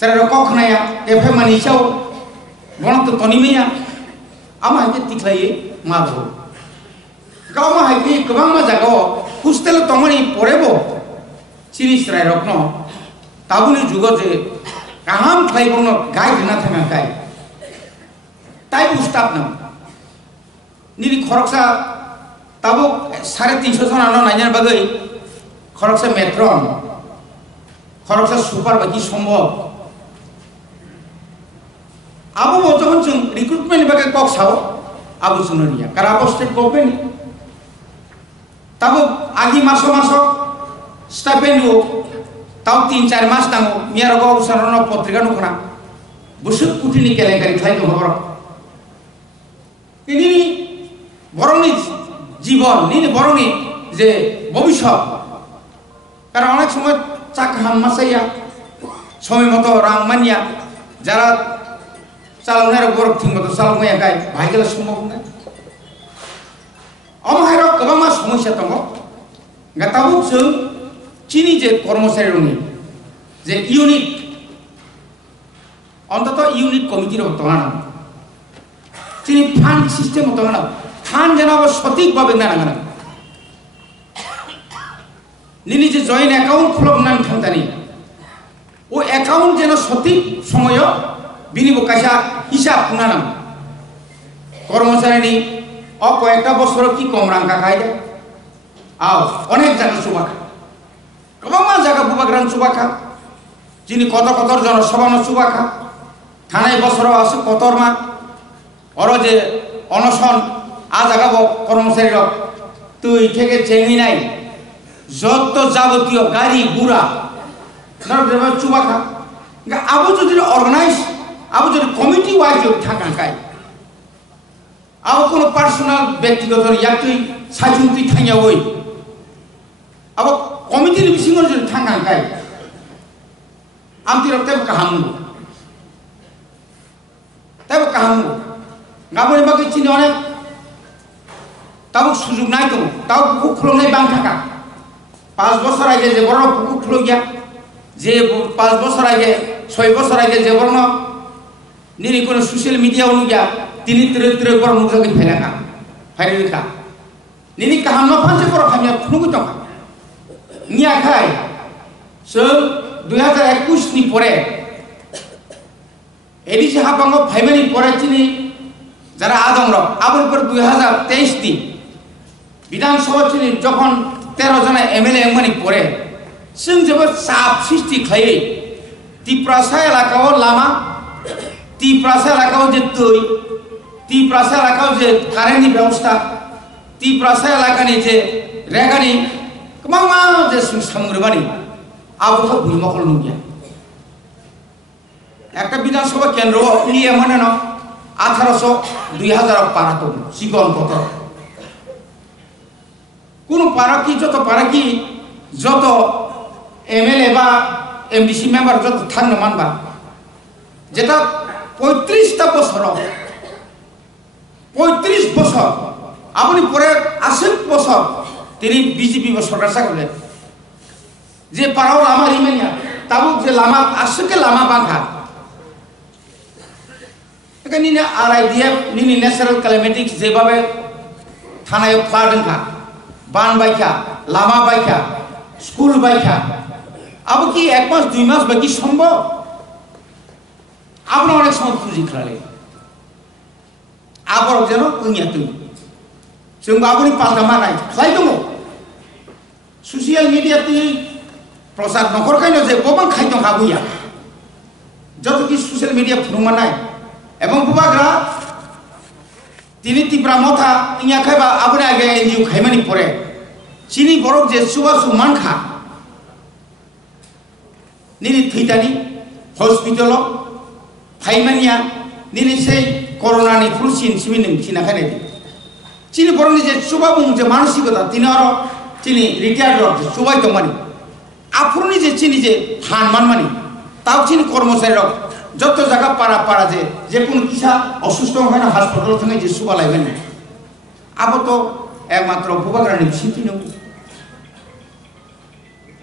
सर कखनाया एफे मानिसाव गणत तनिमेया आमा के तिखलायै माबो गावमा हाइके गोबां मा जागाव हस्टेल तंगनि परेबो चिनि स्राय रत्न ताबुनि जुग जे काहाम खाइबोनो गाय दिना थाङा गाय ताइ उस्ताद न निरि खरकसा ताबो 350 जनानो नायनार बागै खरकसा मेट्रन खरकसा सुपार बाकी सम्भव आबो बजन जों रिक्रुटमेन्ट बागै कक साव आबो सुनरिया काराबो स्टेट गभर्नमेंट ताबो आगि मासो मासो स्टाइपेंड ताव 3-4 मास नांगौ मियारगो अवसरनो पत्रिका नुखना बुसुक कुटिनि केलेंकारि खाइ दङ बर इनि बरंनि जीवन निनि बरंनि जे भविष्यत कारण अनेक समय चाक हाममासाया समय मतो रां मानिया जारा चालनाय बरक थिं मतो चालनाया गाय भाइगेला सम्भव ना अमहायरो गोबां मा समस्या दङ गाताबो जों चिनी जे कर्मचारी जे यूनिट अंतत यूनिट कमिटी तंगा चिनी फांड सिस्टेम तंगा फांड जेना सठिक भावे नांगा निनी जे जॉइंट अकाउंट खुलबनानै थांतानि ओ अकाउंट जेना सठिक समय बिनिबो कासा हिसाब खुनानां कर्मचारीनि अ कयेकटा बছर की कम रां काखाय दे आव अनेक जागा सुबाखा गोबां जागा बुबाग्रान सुबाखा जिनि कत कतर जन सभानो सुबाखा थानाय बছर आसे कतरमा अर जे अनशन आ जागा कर्मचारी तुई থেকে চেঙ্গিনাই যত যাবতীয় গাড়ি গুড়া নরদেবা চুবাখা আবু যদি অর্গানাইজ আবু যদি কমিটি ওয়াইজ থাকা কাই আবু কোন পার্সোনাল ব্যক্তিগত ইয়াতুই সাইজুন্তি থাইয়া ওই আবু কমিটির বিসিঙর যদি থাকা কাই আমতি রক্তে কাহামু তাই কাহামু গাবনি বাকি চিনি অনেক তাও সুযোগ নাই তো তাও বুকু খুলনাই বাং থাকা 5 বছর আগে যে বড় বুকু খুলো গিয়া যে 5 বছর আগে 6 বছর আগে যে বড় নিরি কোন সোশ্যাল মিডিয়া অনু গিয়া তিনি তিরে তিরে বড় নুজাকে ফেলাকা ফাইরিকা নিরি কাহাম না ফাঁসে বড় খামিয়া খুনুগু তো নিয়া খাই সো 2021 নি পরে এডিসি হাবাঙ্গ ভাইমানি পরে চিনি যারা আদমর আবার পর 2023 নি বিধানসভা চিনি যখন 13 জন এমএলএ এমনি পরে जों जोबोद साब सृष्टि खायै तिप्रासा एलाकाओ लामा तिप्रासा एलाकाओ जे दै तिप्रासा एलाकाओ जे कारेन्टनि व्यवस्था तिप्रासा एलाकानि जे रेगानि गोबां जे सामग्रिबानि आबोखौ बुइमाखौ नुगिया একটা বিধানসভা কেন্দ্র ইয়ে মানে না 1800 2000 পারা তো সিগন কত কোন পারা কি যত পারা কি যত एमएलए बा एमडीसी मेम्बर जो थांनो मानबा जेटा 35 टा बছর 35 বছর আপনি পরে 80 বছর তিনি বিজেপি সরকার চাকলে যে পারাও লামা রিমেনিয়া তাবো যে লামা আসকে লামা বাঁকা এখানে নিনে আরআই দিয়ে নিনি ন্যাচারাল ক্লাইমেটিক্স যেভাবে থানায় ফ্লাডনকা বান বাইকা লামা বাইকা স্কুল বাইকা अब कि 1 मास 2 मास बाकी सम्भव आपन अनेक समय पुंजी खाले आबर जेनो उनिया तुई जों बाबुनि पाल्टा मानाय खाय दङ ससियेल मिडिया तुई प्रसाद नखर खायनो जे गोबां खाय दङ हाबुया যত কি সোশ্যাল মিডিয়া ফুরমানাय এবং বুবাग्रा তিনি তিব্রা মথা ইয়া খাইবা আবনে আগে এনজিও খাইমানি পরে চিনি বরক যে সুবাসু মানখা নিনি থৈতানি হসপিটাল ফাইমানিয়া নিনি সেই করোনানি ফ্লুসিন সিমিনিং চিনাখানে চিনি বরং যে সুবাবুং যে মানসিকতা তিনি আরো চিনি রিটায়ার্ড সুবাই দমানি আফরনি যে চিনি যে হান মানমানি তাও চিনি কর্মচারী যত জায়গা পাড়া পাড়া যে কোন কিসা অসুস্থ হয় না হাসপাতাল থেকে যে সুবা লাইবেন আবো তো একমাত্র বুবাগ্রানি সিটি নং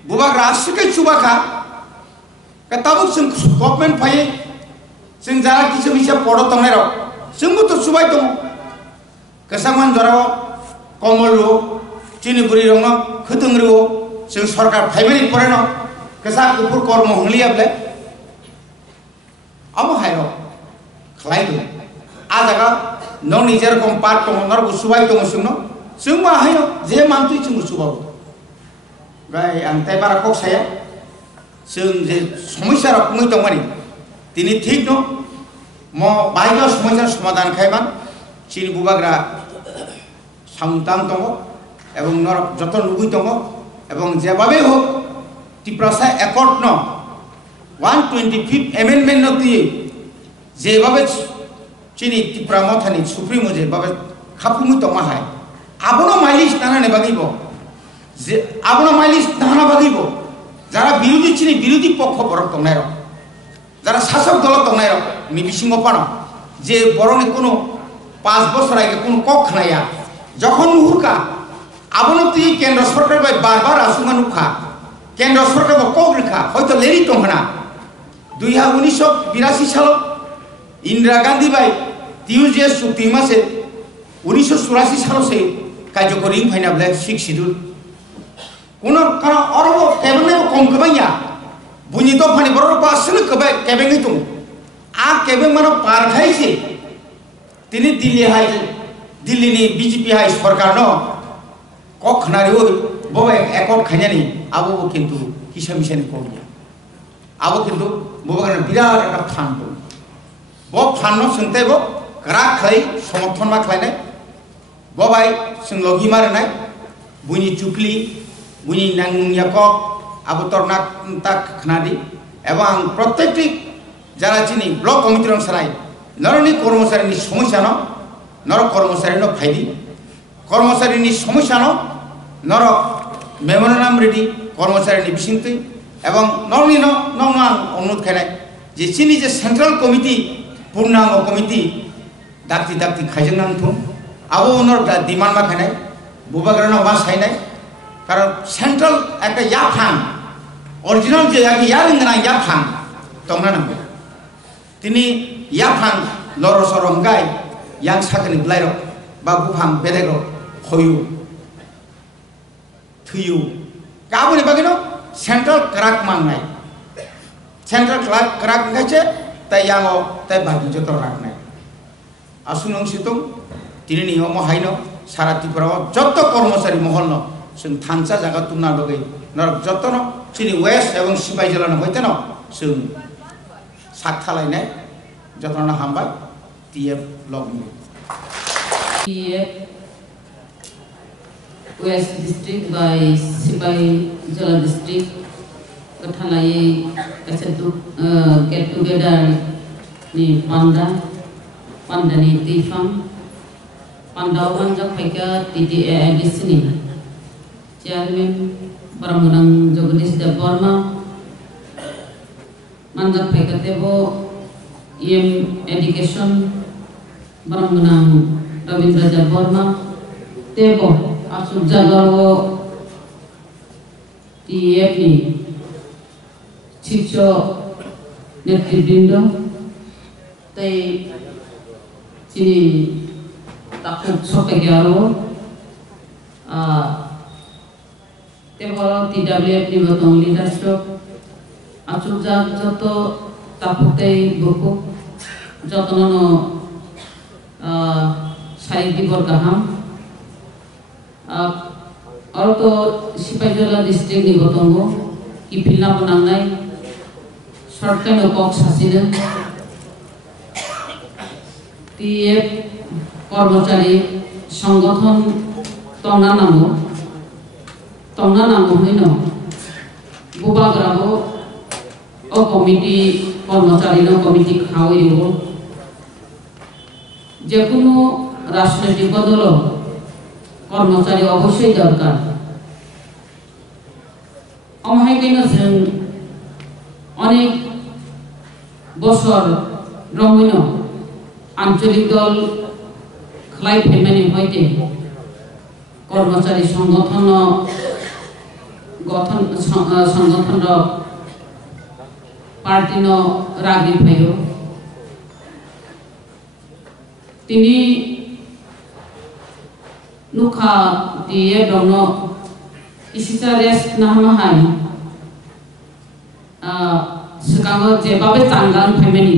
बुबाग्रा आसिके चुबाखा ताबुक जों गभर्नमेंट फायो जों जाना किसु मिसे पड़ो तंनाय र जोंबो तो सुबाय दं केसामान जराव कमल रो चिनिपुरी रंग खतंग रो जों सरकार फाइमारि परेन केसा कुपुर कर्म हंलियाब्ले आमो हायरो खलाय दं आ जागा न निजेर कम पार्ट दं नर सुबाय दं जों मा हायो जे मानतुय जों सुबाव गाय आं ताइबारा कक साया जों जे समस्या रखमै दं माने दिनै ठीक न म बायगा समस्या समाधान खायमान चिनि बुबाग्रा सामताम दङ এবং নর যত লুগুই দङ এবং যেভাবে হোক ত্রিপুরা একর্ড ন 125 অ্যামেন্ডমেন্ট নতি যেভাবে চিনি ত্রিপুরা মথানি সুপ্রিমো যেভাবে খাপুমু দङ হায় আবনো মাইলিস নানানে বাগিব যে আপনার মাইলিস নানা বাগিব যারা বিরোধী চিনি বিরোধী পক্ষ বরক দংনাই রক যারা শাসক দল দংনাই রক মিবিসিং পানো যে বরনে কোনো 5 বছর আগে কোনো কক নাইয়া যখন নুহুরকা আপনার তুই কেন্দ্র সরকার বাই বারবার আসুঙ্গা নুখা কেন্দ্র সরকার বা কক রেখা হয়তো লেরি দংনা 1982 সাল ইন্দিরা গান্ধী বাই টিউজিএস চুক্তি মাসে 1984 সাল সে কার্যকরী ফাইনা ব্ল্যাক 6 শিডিউল কোনো কারণ অরব কেবনে কম কবাইয়া বুনি তো ফানি বড় পাসন কবে কেবেঙ্গি তুম আ কেবে মানে পার খাইছে তিনি দিল্লি নি বিজেপি হাই সরকার ন কখনারি ওই ববে একট খাইনি আবো কিন্তু কিসা মিশানি করিয়া আবো কিন্তু ববাগান বিরাট একটা ফান দं ব ফান ন সন্তাইব গ্রাক খাই সমর্থন মা খাইনাय ববাই जों লগি মারनाय बुनि चुकली बुनि नांगयाक आबो तरना ता खनादि एवं आं प्रत्येकटी जारा चिनि ब्लक कमिटी रं साराय नरनि कर्मचारीनि समस्या न नर कर्मचारी न फाइदि कर्मचारीनि समस्या न नर मेमोरेन्डाम रेडी कर्मचारीनि बिसिंति एवं नरनि न नंना अनुरोध खायनाय जे चिनि जे सेंट्रल कमिटी पूर्णांग कमिटी दाक्ति दाक्ति खायजों थुम आबो नर डिमांड मा खायनाय बुबाग्रानो मा सायनाय कारण सेंट्रल एक याफान ओरिजिनल जे यारिंगना याफान तंगना नंगो तिनी याफान लरो सरंगाय यां सागनि ब्लाइरो बा बुफां बेदेगो होयु थुयु गाबोनि बागिनो सेंट्रल क्राक मांगनाय सेंट्रल क्राक गायचे ताय याङो ताय बागि जत राखनाय आसुनं सितुं तिनि नियम हायनो सारा त्रिपुराव जत कर्मचारी महल जों थानसा जागा तुमना बगै नरक जतन चिनि वेस्ट एवं सिपाइ जिल्लानो हयतेन जों साथालायनाय जतन हामबाय टीएफ लगनि टीएफ वेस्ट डिस्ट्रिक्ट बाय सिपाइ जिल्ला डिस्ट्रिक्ट कथालायै एसे गेट टुगेदर नि पान्डानि टिफां पान्डावन जफाइका टीटीएडिसनि चेयरमैन बरमगोनां जगदीश देव बर्मा मानजाक फाइकातेबो एम एडुकेशन बरमगोनां रविन्द्र देव बर्मा तेबो आसुक जागाओ टीएफ नि शिक्षो नेतृबृंद तै चिनि ताकु सफाइगारो तेबो टीडब्ल्यूएफ नि बतंग लीडरशिप आचुजा जत तापुते बको जतननो साइ दिबर गाहाम और तो सिपाइजला डिस्ट्रिक्ट नि बतंगो कि फिलना बनांनाय सरकारनो कक सासिनो टीएफ कर्मचारी संगठन तंना नांगो हइनो बुबाग्राबो ओ कमिटी कर्मचारी नो कमिटी खावइबो जेकुनो राजनैतिक दल कर्मचारी अवश्य दरकार अमाहायनो जों अनेक बছর रमैनो आंचलिक दल खलाय फैमानि हयते কর্মচারী সংগঠন পার্টি রাগি ভাই তিনি নুখা দিয়ে দন ইসিটা rest নাহামাহাই sekarang jebabe tanggal family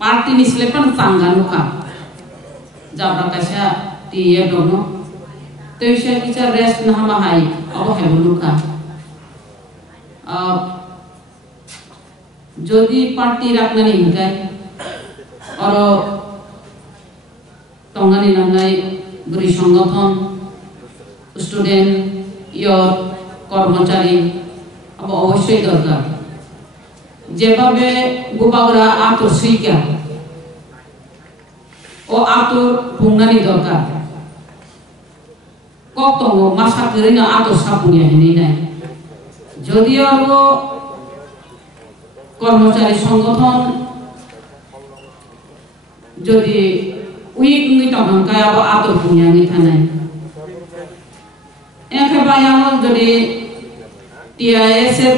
party ni selepan tanggal nuka jabra kasya tiye dono to isya kicha rest nahamahai abo hebo nuka jodi party raknani hingai oro tongani nangai beri সংগঠন student year কর্মচারী abo অবশ্যই দরকার যেভাবে বুবাগরা আতর শিকা ও আতর বুংনানি দরকার কতঙ্গ মাসা করিনা আতর সাপুনিয়া হিনি নাই যদিও কর্মচারী সংগঠন যদি উইক নি তংকায় আবো আতর বুনিয়ানি থানাই একেবারে যদি TIS এর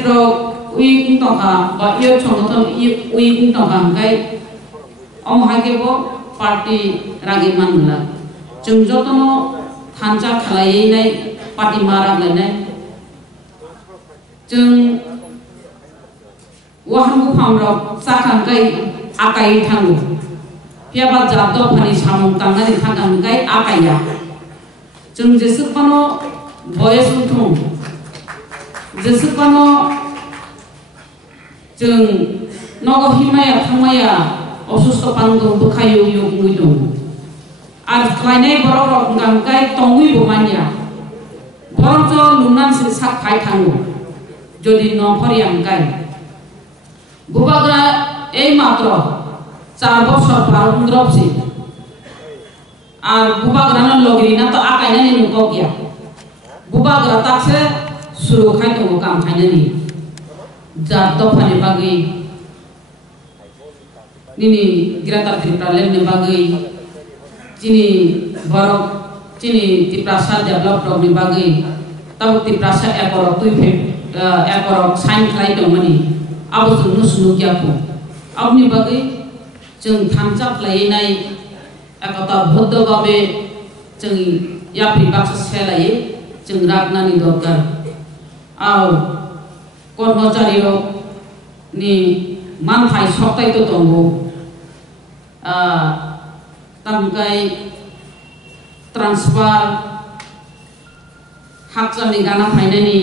উইক তংকা বা ইয় সংগঠন উইক তংকা গাই অমহাগেবো পার্টি রাগে মানলা जों যতন থানচা খালাयै নাই পার্টি মারাগলাইনাই जों ওয়াহানগু ফামরক চাখানকাই আকাই থাঙ্গু পিয়াবা জাদ ফানি সামং তাंगानि थांगानकाय आकाया जों जेसेबानो बयस उन्थुं जेसेबानो जों नगो हिमाया थांमाया असुस्थ पांगो बखायो यो बुंगै दं आरो खायनाय बरक गांगाय तंगै बमानिया बरक लुनान से साखाय थांगो जदि नफरियांगाय बुबाग्रा এই মাত্র 4 বছর পার উন্দ্রপছি আর বুবাগ্রানো লগরিনা তো আকাইনানি নুকো গিয়া বুবাগ্রা তাকসে শুরু খাইতো কাম খাইনানি যা দফানি বাগै নিনি গ্রাতার ত্রিপ্রালেন নে বাগै চিনি বরক চিনি ত্রিপ্রাসা ডেভেলপ প্রগ্রাম বাগै তাও ত্রিপ্রাসা একরক তুই একরক সাইন খাইতো মানি আবো जों सुनु गियाखौ আপনি বাগै जों थांजाफ्लायनाय एकता बद्धभावे जों याप्रि बाक्सा सेलायै जों रागनानि दरकार आव कर्मचारिनि मानथाय सप्ताय तो दंगौ तामगाय ट्रान्सफार हाकजानि गाना फायनायनि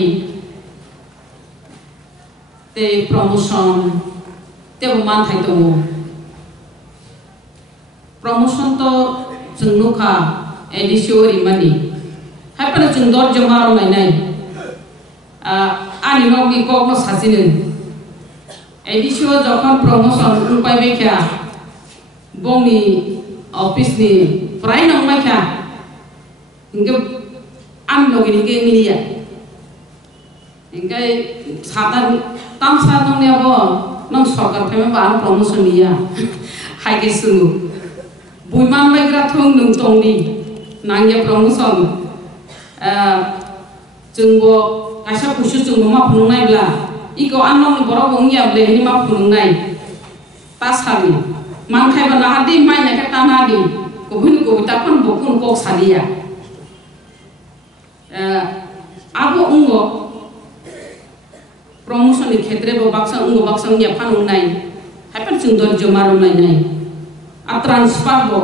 ते प्रमोशन ते मानथाय दङ प्रमोशन तो जों नुखा एडिसिओरि मानि हायपानो जों दर जमारो नायनाय आनि नगि ककनो सासिनो एडिसिओ जखन प्रमोशन उपाय बेख्या बंनि अफिसनि प्राय नंमायख्या इंगे आन लगिनि के मिलिया इंगाय सादान तामसा दंनियाबो नों सरकार फायमा बा प्रमोशन निया हायगे सुनु बुइमान बायग्रा थों नों तंनि नांगिया प्रमोशन जोंबो कायसा कुसु जोंबो मा फुनुंनायब्ला इखौ आनननि बर' बंगिया ब्लेनि मा फुनुंनाय तासानि मानखायबा नाहादि माइनायखा तानादि गुबुन गबिता फन बकुन कक सालिया आबो उंगो प्रमोशन नि क्षेत्र बो बाक्सा उंगो बाक्सा निया फानुंनाय हायपान जों दर जमारो नायनाय आ ट्रान्सफार बो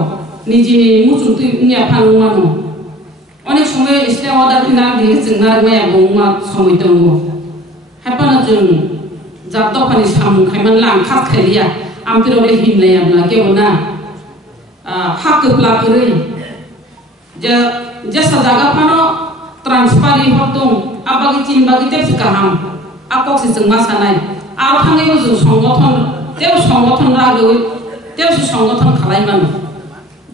निजिनि मुसुं तुइ निया फानुंमानो अनेक समय इसले अर्डार फिना दिहे जों नारमाया बंमा समय दङ हायपान जों जात फानि सामु खायमान लां खास खालिया आमतिरबे हिमलायाब्ला केवना हाकप्ला गरै जे जेसा जागा फानो ट्रान्सफार इहर दं आबागि चिन बागि तेस गाहाम आकक्सि जों मासानाय आरो थांनायबो जों संगठन रागै तेस संगठन खालायमान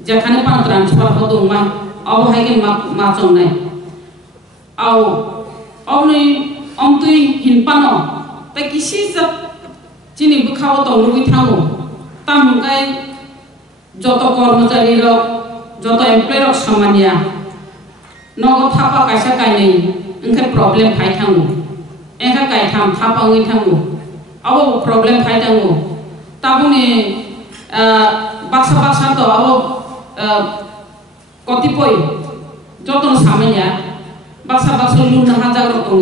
जेखाने पान ट्रान्सफार हो दं मा अबहायगे मा चंनाय आव अवनि अमतुइ हिनपानो ता किसि जब चिनि बुखाव दं रुगै थांगो तामगाय जत कर्मचारी रक जत एमप्लय रक सामानिया नगो थापा कायसा कायनै ओंखाय प्रब्लेम फाय थाङो एंखा कायथाम थापाङै थाङो अब प्रब्लेम फाय थाङो ताबुनि बाक्सा तो अब कतिपय जतन सामाया बाक्सा लुन हाजार दङ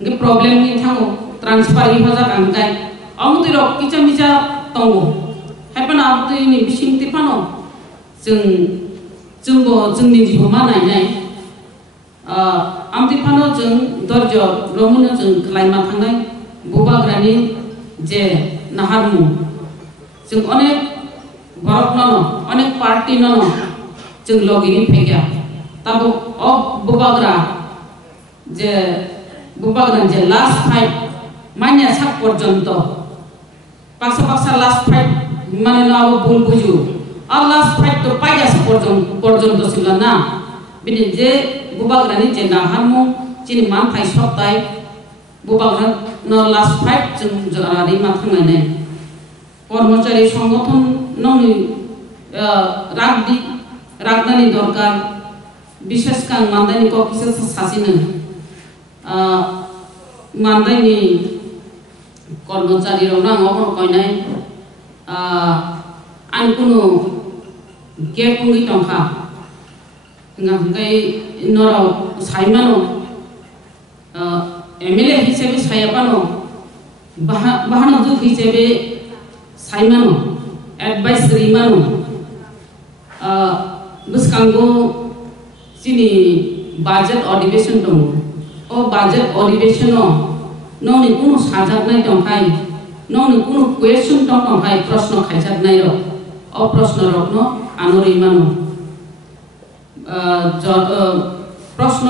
ओंखाय प्रब्लेम नि थाङो ट्रान्सफार हेफाजाब आंगाय अमुतिरो किचा मिचा दङ हायपाना आबुनि बिसिंति फानो जोंबो जोंनि जिउमा नायनाय आमति फानो जों दर्ज रमुनो जों खालायमा थांनाय बुबाग्रानि जे नाहारमु जों अनेक भारत ननो अनेक पार्टी ननो जों लगिनि फैया तब अब बुबाग्रा जे लास्ट फाइट मान्या साक पर्यंत पाक्सा लास्ट फाइट माने नाव भूल बुझु और लास्ट फाइट तो पाइजासे पर्यंत सिला ना बिनि जे बुबाग्रानि जे नाहारमु चिनि मान थाइ सप्ताय बुबाग्रा न लास्ट फाइट जों जरारि मा थांनाय कर्मचारी संगठन ननि रागदानि दरकार विशेष कां मानदानि को किसे सासिनो मानदानि कर्मचारी रौना ngor koinai an kuno gepungi tongkha ngai noro saimano MLA hisebe sayapano bahana duk hisebe saimano advisory mano buskango sini budget अधिवेशन दङ ओ budget अधिवेशन नौनि कुनु साजाबनाय दंखाय नौनि कुनु क्वेश्चन दंखाय प्रश्न खायजाबनाय र अ प्रश्न रखनो आनरि मानो प्रश्न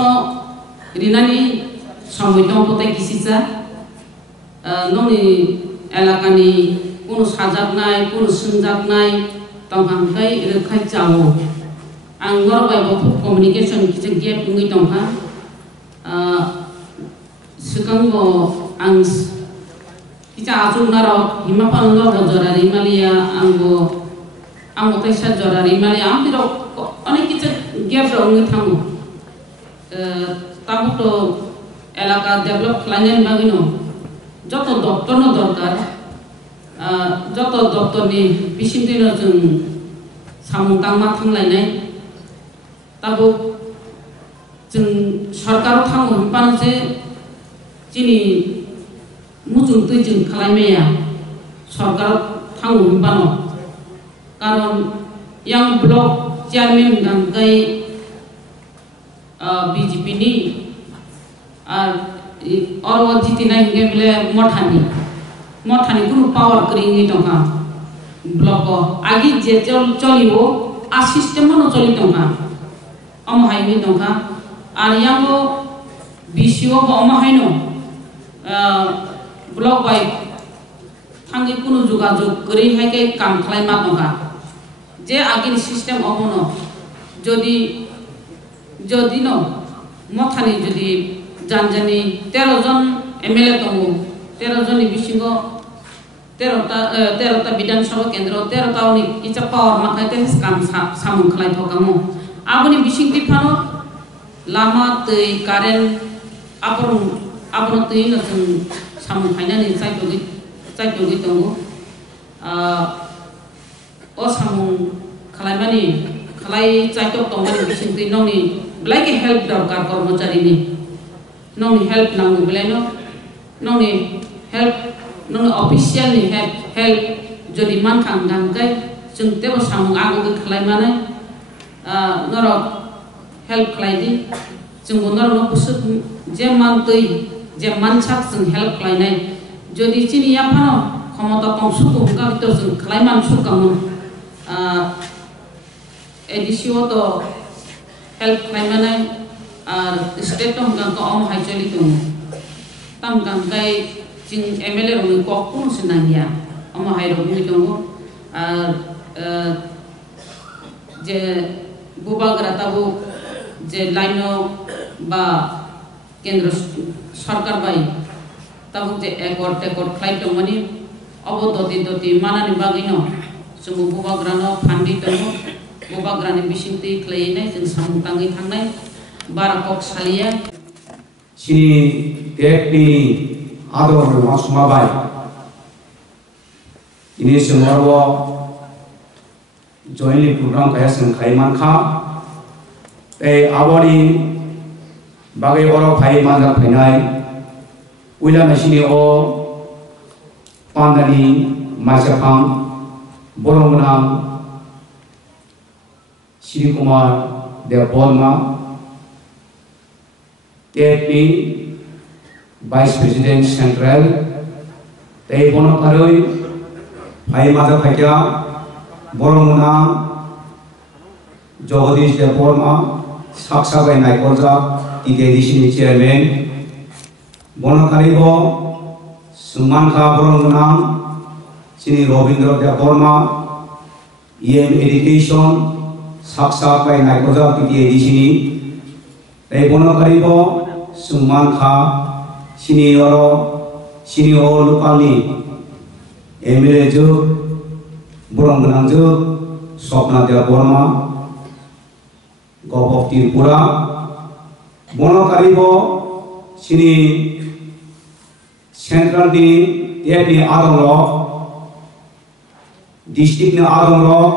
रिनानि समय दंथाय किसिसा नौनि एलाकानि कुनु साजाबनाय कुनु सोंजाबनाय दंखाय रोखाय जावो आं गरबाय बफु कम्युनिकेशन किसे गेप बुङै दंखा सिगांगो आं किसा आजुनारो हिमापानलो जरारि मालिया आंगो तैसा जरारि मालिया आमतिरो अनेक किसा गेप रङै थाङो ताबुतो एलाका डेभलप खालायनायनि बागैनो जत दप्तरनो दरकार जत दप्तरनि बिसिंतिनो जों सामुगांमा थांलायनाय ताबो जों सरकार थाङो पानसे चिनि मुजुं तैजों खालायमाया सरकार थाङो पानो कारण यां ब्लक चेयरमैन गांगाय बीजेपी नि और जितिनाय गेमले मठानी कुनु पावर करिङै दंखा ब्लक आगि जे चलिबो आ सिस्टम न चलि दंखा अमहायनि दंखा आर यांगो बिसिओ अमहायनो ब्लक बाय थांगि कुनु जुगाजुग करै हायके काम खालायमा दंखा जे आगिनि सिस्टम अमनो जदि न मथानि जदि जानजानि 13 जन एमएलए दङ 13 जननि बिसिङो 13टा विधानसभा केन्द्र 13टा इचा पावर माखायते काम सामुं खालाय थकामो आबनि बिसिंति फानो लामा तै कारेन्ट आबनो तै न जों सामुं खायनानै चाइटोगि दङ ओ सामुं खालायमानि खालाय चाइटो दङनि बिसिंति नौनि ब्लाइके हेल्प दरकार कर्मचारिनि नौनि हेल्प नांगौ बेलायनो नौनि हेल्प नौनि अफिसियलनि हेल्प जदि मानखां गांगाय जों तेबो सामुं आगो खालायमानै नर हेल्प खालायदि जोंबो नरनो कुसु जे मानतै जे मानसाक जों हेल्प खालायनाय जदि चिनि याफानो क्षमता तंसुको हुंगा भितर जों खालायमान सुकामो एडिसिओ तो हेल्प खालायमानै आर स्टेट हुंगा को अमहाय चलि दङ ताम गांगाय जों एमएलए रनो कखुनु सिनाया अमहाय रनो दङ आर जे बुबाग्रा ताबो जे लाइनो बा केंद्र सरकार बाय ताबो जे एकर्ड फ्लाइट दंमोन अब दति मानानि बागैनो जों बुबाग्रानो फान्डि दङ बुबाग्रानि बिसिंति खालायनाय जों सामुताङै थांनाय barakok salia sini tekni ador masmabai ini semua jointly program kaya sengkaiman kha awari bagai orang kaya manjak penai ulah sini pandani Majapahit Borongmenang Sri Kumar Deborma TP Vice President Central Bono Karoi Bhai Mada Bhaiya Borongmenang Jagadish Deborma Saksa Bhai Naikolja Tidedishini Chairman Bono Karibo Suman Kha Borongmenang Sini Robindra Deborma EM Education Saksa Bhai Naikolja Tidedishini Bono Karibo Suman Kha Sini Lokalni MLA Juk Borongmenang Juk Sopna Deborma Gop of Tripura Bono Karibo Sini Central di TFD Adonglok District na Adonglok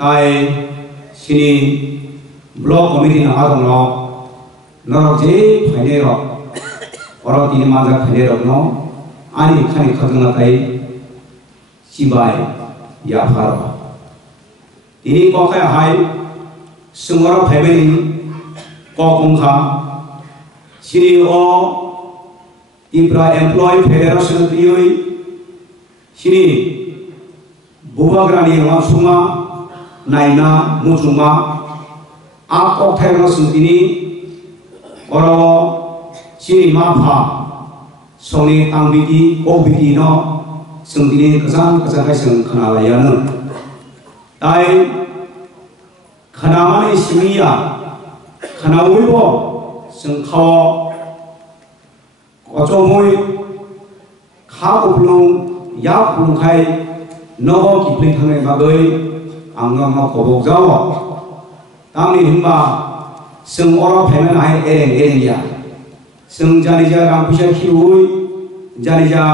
Tai Sini Block Committee na Adonglok Norok je Phainero Orang tini majak Phainero no Ani khani khadung tai Sibai Ya Pharo Ini kok kaya hai Semua family Kok kongkha Sini Ibra Employee Federation Prioi Sini Bubagrani Langsuma Naina Mucuma Akok Thayana Sintini Oro Sini Mapha Soni Tangbiti Obiti No Sintini Kazan Hai Seng Kanalayana Tai Kanamani Simiya Kanawibo Seng Kawo Ojomoy Khapulung Yapulung Kai Nogo Kipling Hangai Bagai Angno Kobok Jawa Tangni Himba Seng Oro Payment Hai Ereng Ya Seng Janija Rampusha Kiwi Janija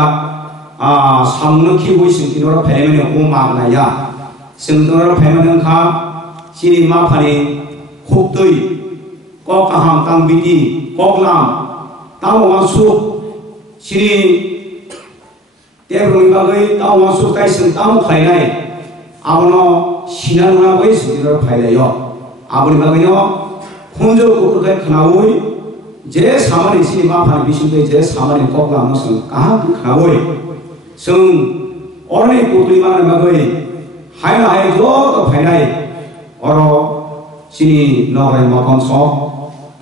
Samno Kiwi Seng Kinora Payment Umag Naya Seng Kinora Payment Ka Sini Mapani Kuktui Kok Aham Tang Biti Kok Lam Tang Wansuk Sini Tebrung bagai tahu masuk kai sentang khainai abono sinan na bagai sendiri khailai yo aboni bagai yo khunjo kukur kai khnawui je samani sini ma phani bisun kai je samani kokla no sung kaha khnawui sung orni kutli mana bagai haina hai jo to khainai oro sini norai makon so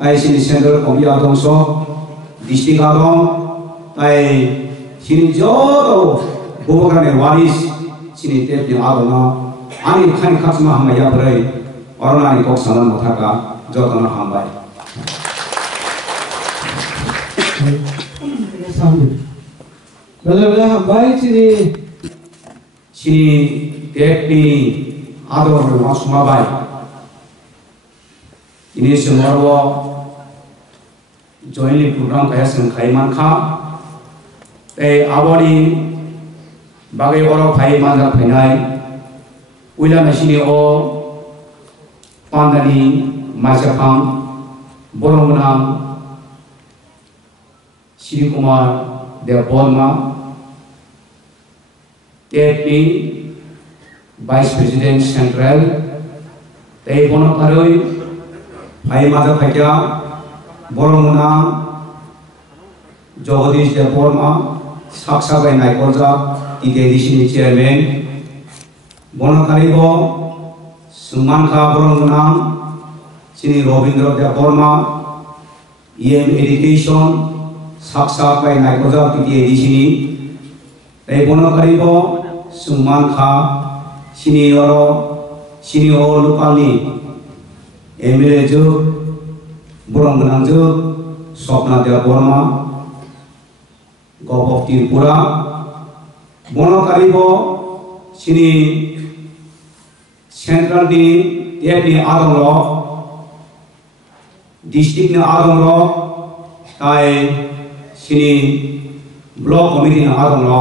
ai sini sender kobiya dong so district adong ai Sini jodoh bukan waris sini tiap yang adona ani kan kasma hamaya berai orang ani kok salam mataka jodoh na hambai bela hambai sini tiap ni adona masma bai ini semua jointly program kaya sengkaiman kha awari bagai orang kaya manjak penai ulah sini pandani Majapahit Borongmenang Sri Kumar Deborma TP Vice President Central Bono Karoi Bhai Mada Bhaiya Borongmenang Jagadish Deborma Saksa Bhai Naikolja Tidedishini Chairman Bono Karibo Suman Kha Borongmenang Sini Robindra Deborma EM Education Saksa Bhai Naikolja Tidedishini Bono Karibo Suman Kha Sini Lokalni MLA Juk Borongmenang Juk Sopna Deborma Gop of Tripura Bono Karibo Sini Central di TFD Adonglok district ने आदम रो ताई सिनी block committee ने आदम रो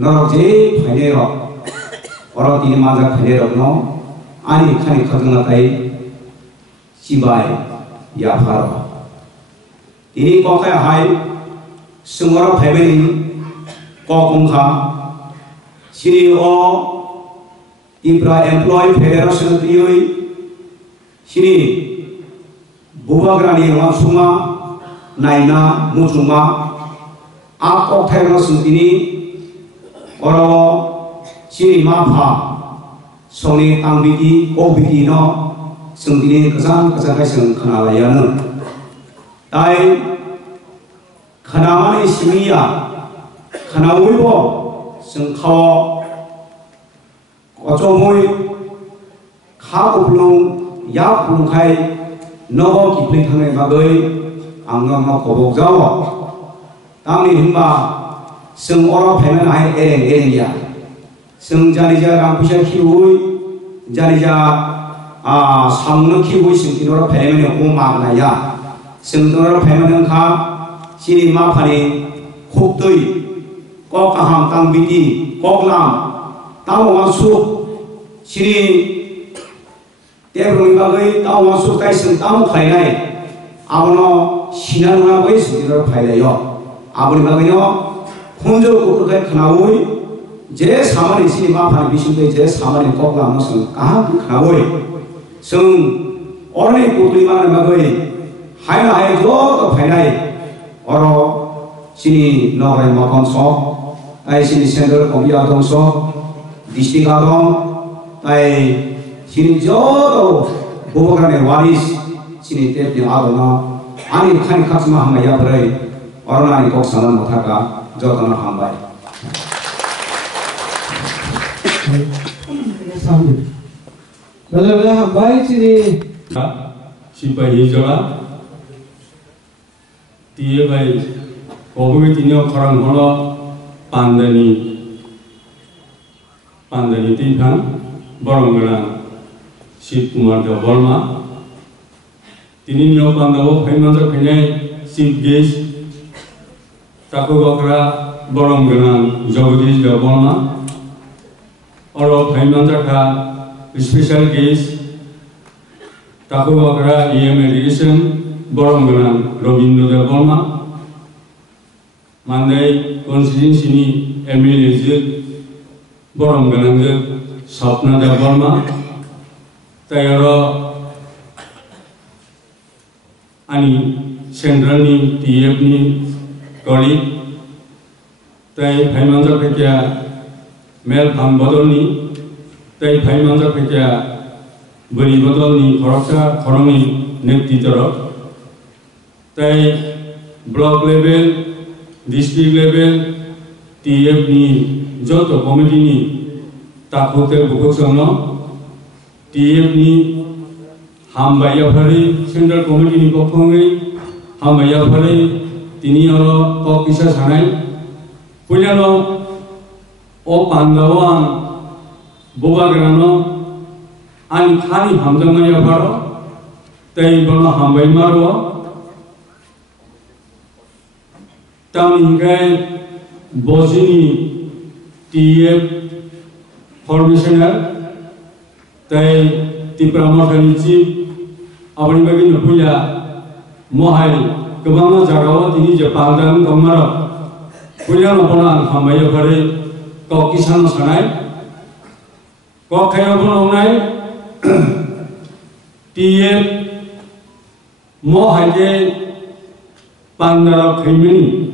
नरक जे फाइने रो और तीन माजा फाइने रो no आनी खानी खतना ताई सिबाई या pharaoh ini kok kayak hai semua family kok kongka sini o Ibra Employee Federation tioi sini bubagrani orang semua naina musuma ak kok kayak orang ini orang sini mapa soni tangbiti obiti no sendiri kesan kayak seng kenalayan ताई खनामाने सिमिया खनाउइबो संखाव कचोमुइ खाउप्लुं याप्लुंखाय नगो किप्लिं थांनाय बागै आंनो माखौबो जाव तामनि होनबा जों अरा फायनानै हाय एरेंया जों जानिजा रां फैसा खिउइ जानिजा सामनो खिउइ जों किनरा फायनानै अमागनाया Sentara family ka sini ma phani khop tui ko kaham tang biti ko lam taw wa su sini tebrung bagai taw wa su kai sing taw khainai abono sinan na bai sira phailai yo aboni bagai no khonjo ko kai khnaoi je samani sini ma phani bisu kai je samani ko lam no sing ka khnaoi sing orne ko tui ma na bagai hai na hai jo to phainai oro sini norai makon so ai sini center obia dong so district adong ai sini jo to bograne waris sini te bin adona ani khani khasma hamaya brai orona ni kok sanan mothaka jotana hambai bela hambai sini sipai hijora tiye bai kobe tinyo khorang hono pandani tinhan borongana Sip Kumar Dev Burma tini nyo pandavo phaimanja khanai chief guest takogokra borongana Jagadish Dev Burma oro phaimanja kha special guest takogokra EM education borongana Robindra Dev Burma Mandai constituency ni MLA je borongana je Sapna Dev Burma tayaro ani central ni TF ni colleague tay phaimanja phekya mel pham bodol ni tay phaimanja phekya bari bodol ni khoroksa khoroni nektitoro tay block level district level TF ni joto committee ni takhote bukoksono TF ni hambaya phari central committee ni pokhongai hambaya phari tini oro kokisa sanai punyalo o pandawan bobagrano an khani hamjamaya pharo tai bono hambai maro Tamingai Bosini TF formationer tai Tipramorthani chief abani bagi nupuya mohai kebangna jagao tini je pandang tomaro punya nopona hamaya phare ko kisan sanai ko khaya bononai TF mohai je pandara khaimani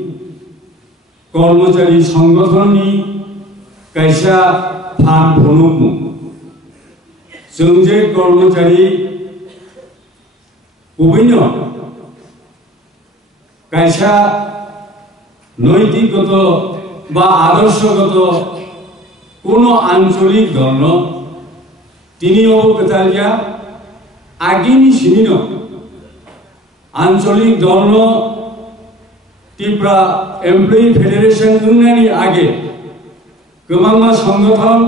কর্মচারী সংগঠননি কাইসা fun ফনুকমু जों जे কর্মচারী উভৈন্য কাইসা নৈতিকগত বা আদর্শগত কোনো আঞ্চলিক দল তিনি অবগতালিয়া আগিনি সিনিন আঞ্চলিক দল Tipra Employee Federation Union आगे गोबां संगठन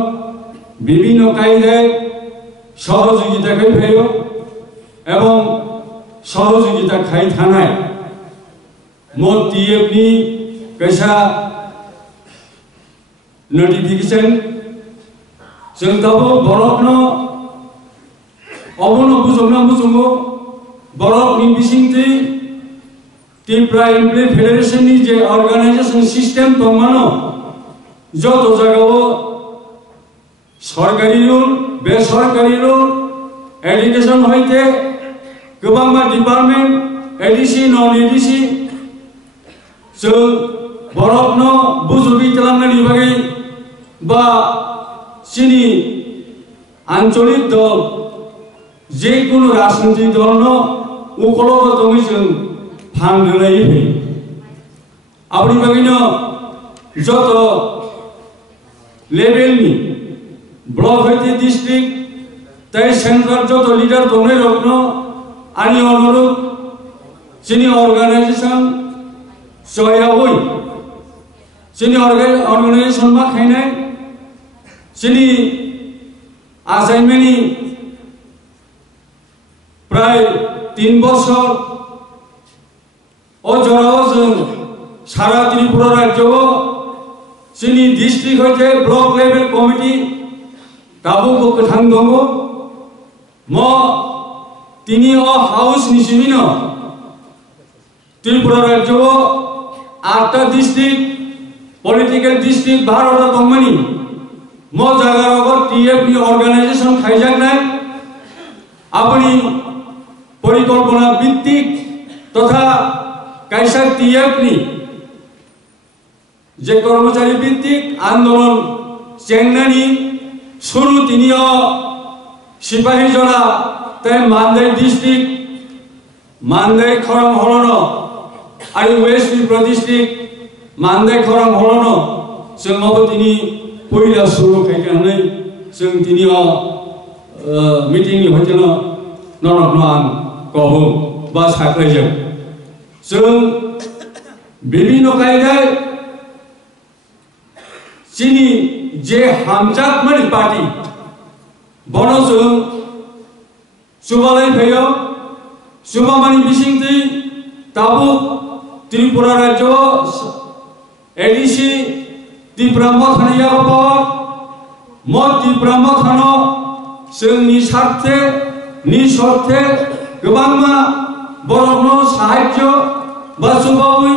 विभिन्न कायदाय सहयोगिता खालामफायो एवं सहयोगिता खाई थानाय मो टीएफ नि कैसा नोटिफिकेशन जों दाबो बरफनो अबनो बुजोंना बुजोंगो बरफनि बिसिंथि त्रिपुरा एमप्लॉय फेडरेशन नि जे ऑर्गेनाइजेशन सिस्टम दंमानो जत जायगायाव सरकारि रुल बेसरकारि रुल एडुकेशन हयते गोबांबा डिपार्टमेंट एडीसी नन एडीसी जों बरफनो बुजुर्गि खालामनायनि बागै बा सिनि आंचलिक दल जेकुनु राजनीतिक दलनो उकलगतङै जों फान्ड होलायै फैयो आबनि बागैनो जत लेभेलनि ब्लक हयते डिस्ट्रिक्ट ताई सेंट्रल जत लिडार दंनाय रखनो आंनि अनुरोध जोंनि अर्गानाइजेशन जयावै जोंनि अर्गानाइजेशन मा खायनाय जोंनि आसाइनमेन्टनि प्राय 3 बছর अजराव जों सारा त्रिपुरा राज्योआव जोंनि डिस्ट्रिक्ट हयते ब्लक लेभेल कमिटि दाबो गोथां दङ म तिनि हाउस निसिमिनो त्रिपुरा राज्योआव 8टा डिस्ट्रिक्ट पलिटिकल डिस्ट्रिक्ट 12टा दंमोन म जायगायाव टीएफ नि अर्गानाइजेशन खायजानाय अपनी परिकल्पना भित्तिक तथा कैसा टीएफ नि जे कर्मचारी भित्तिक आंदोलन चेंगनानि शुरू तिनिया सिपाही जला तै मानदाय डिस्ट्रिक्ट मानदाय खरम हलनो आरो वेस्ट त्रिपुरा डिस्ट्रिक्ट मानदाय खरम हलनो जों माबतिनि पहिला शुरू खायनानै जों तिनिया मीटिंग नि हयतनो नरकनो आं कहो बा साख्लायजों जों विभिन्न कायदाय जोंनि जे हामजागमानि पार्टी बनो जों सुबालाय फैयो सुबामानि बिसिंथि दाबो त्रिपुरा राज्य एडीसी त्रिपुरा मथानिया पावर म त्रिपुरा मथानो जोंनि स्वार्थे निस्वार्थे गोबांमा बरफनो साहाय्य बा सुबावै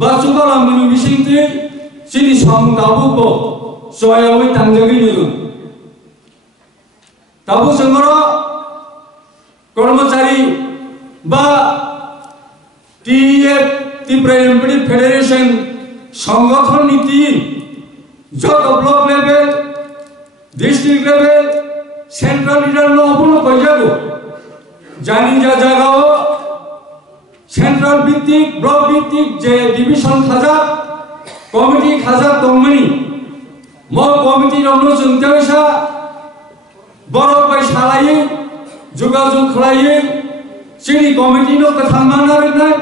बा सुबालामनि बिसिंथि जोंनि सम दाबो जयावै थांजोगै नुदों दाबो जोंरो कर्मचारी बा टीएफ त्रिपुरा एमप्लॉय फेडरेशन संगठन नीति जत block level district level central leader नो अपनो कइजागो जानि जा जागाओ सेंट्रल भित्तिक ब्लक भित्तिक जे डिविजन खाजा कमिटी खाजा दंमोन म कमिटी रनो जोंथायसा बरफ बाय सालायै जुगाजुग खालायै जोंनि कमिटी नो गोथांमान आरोनाय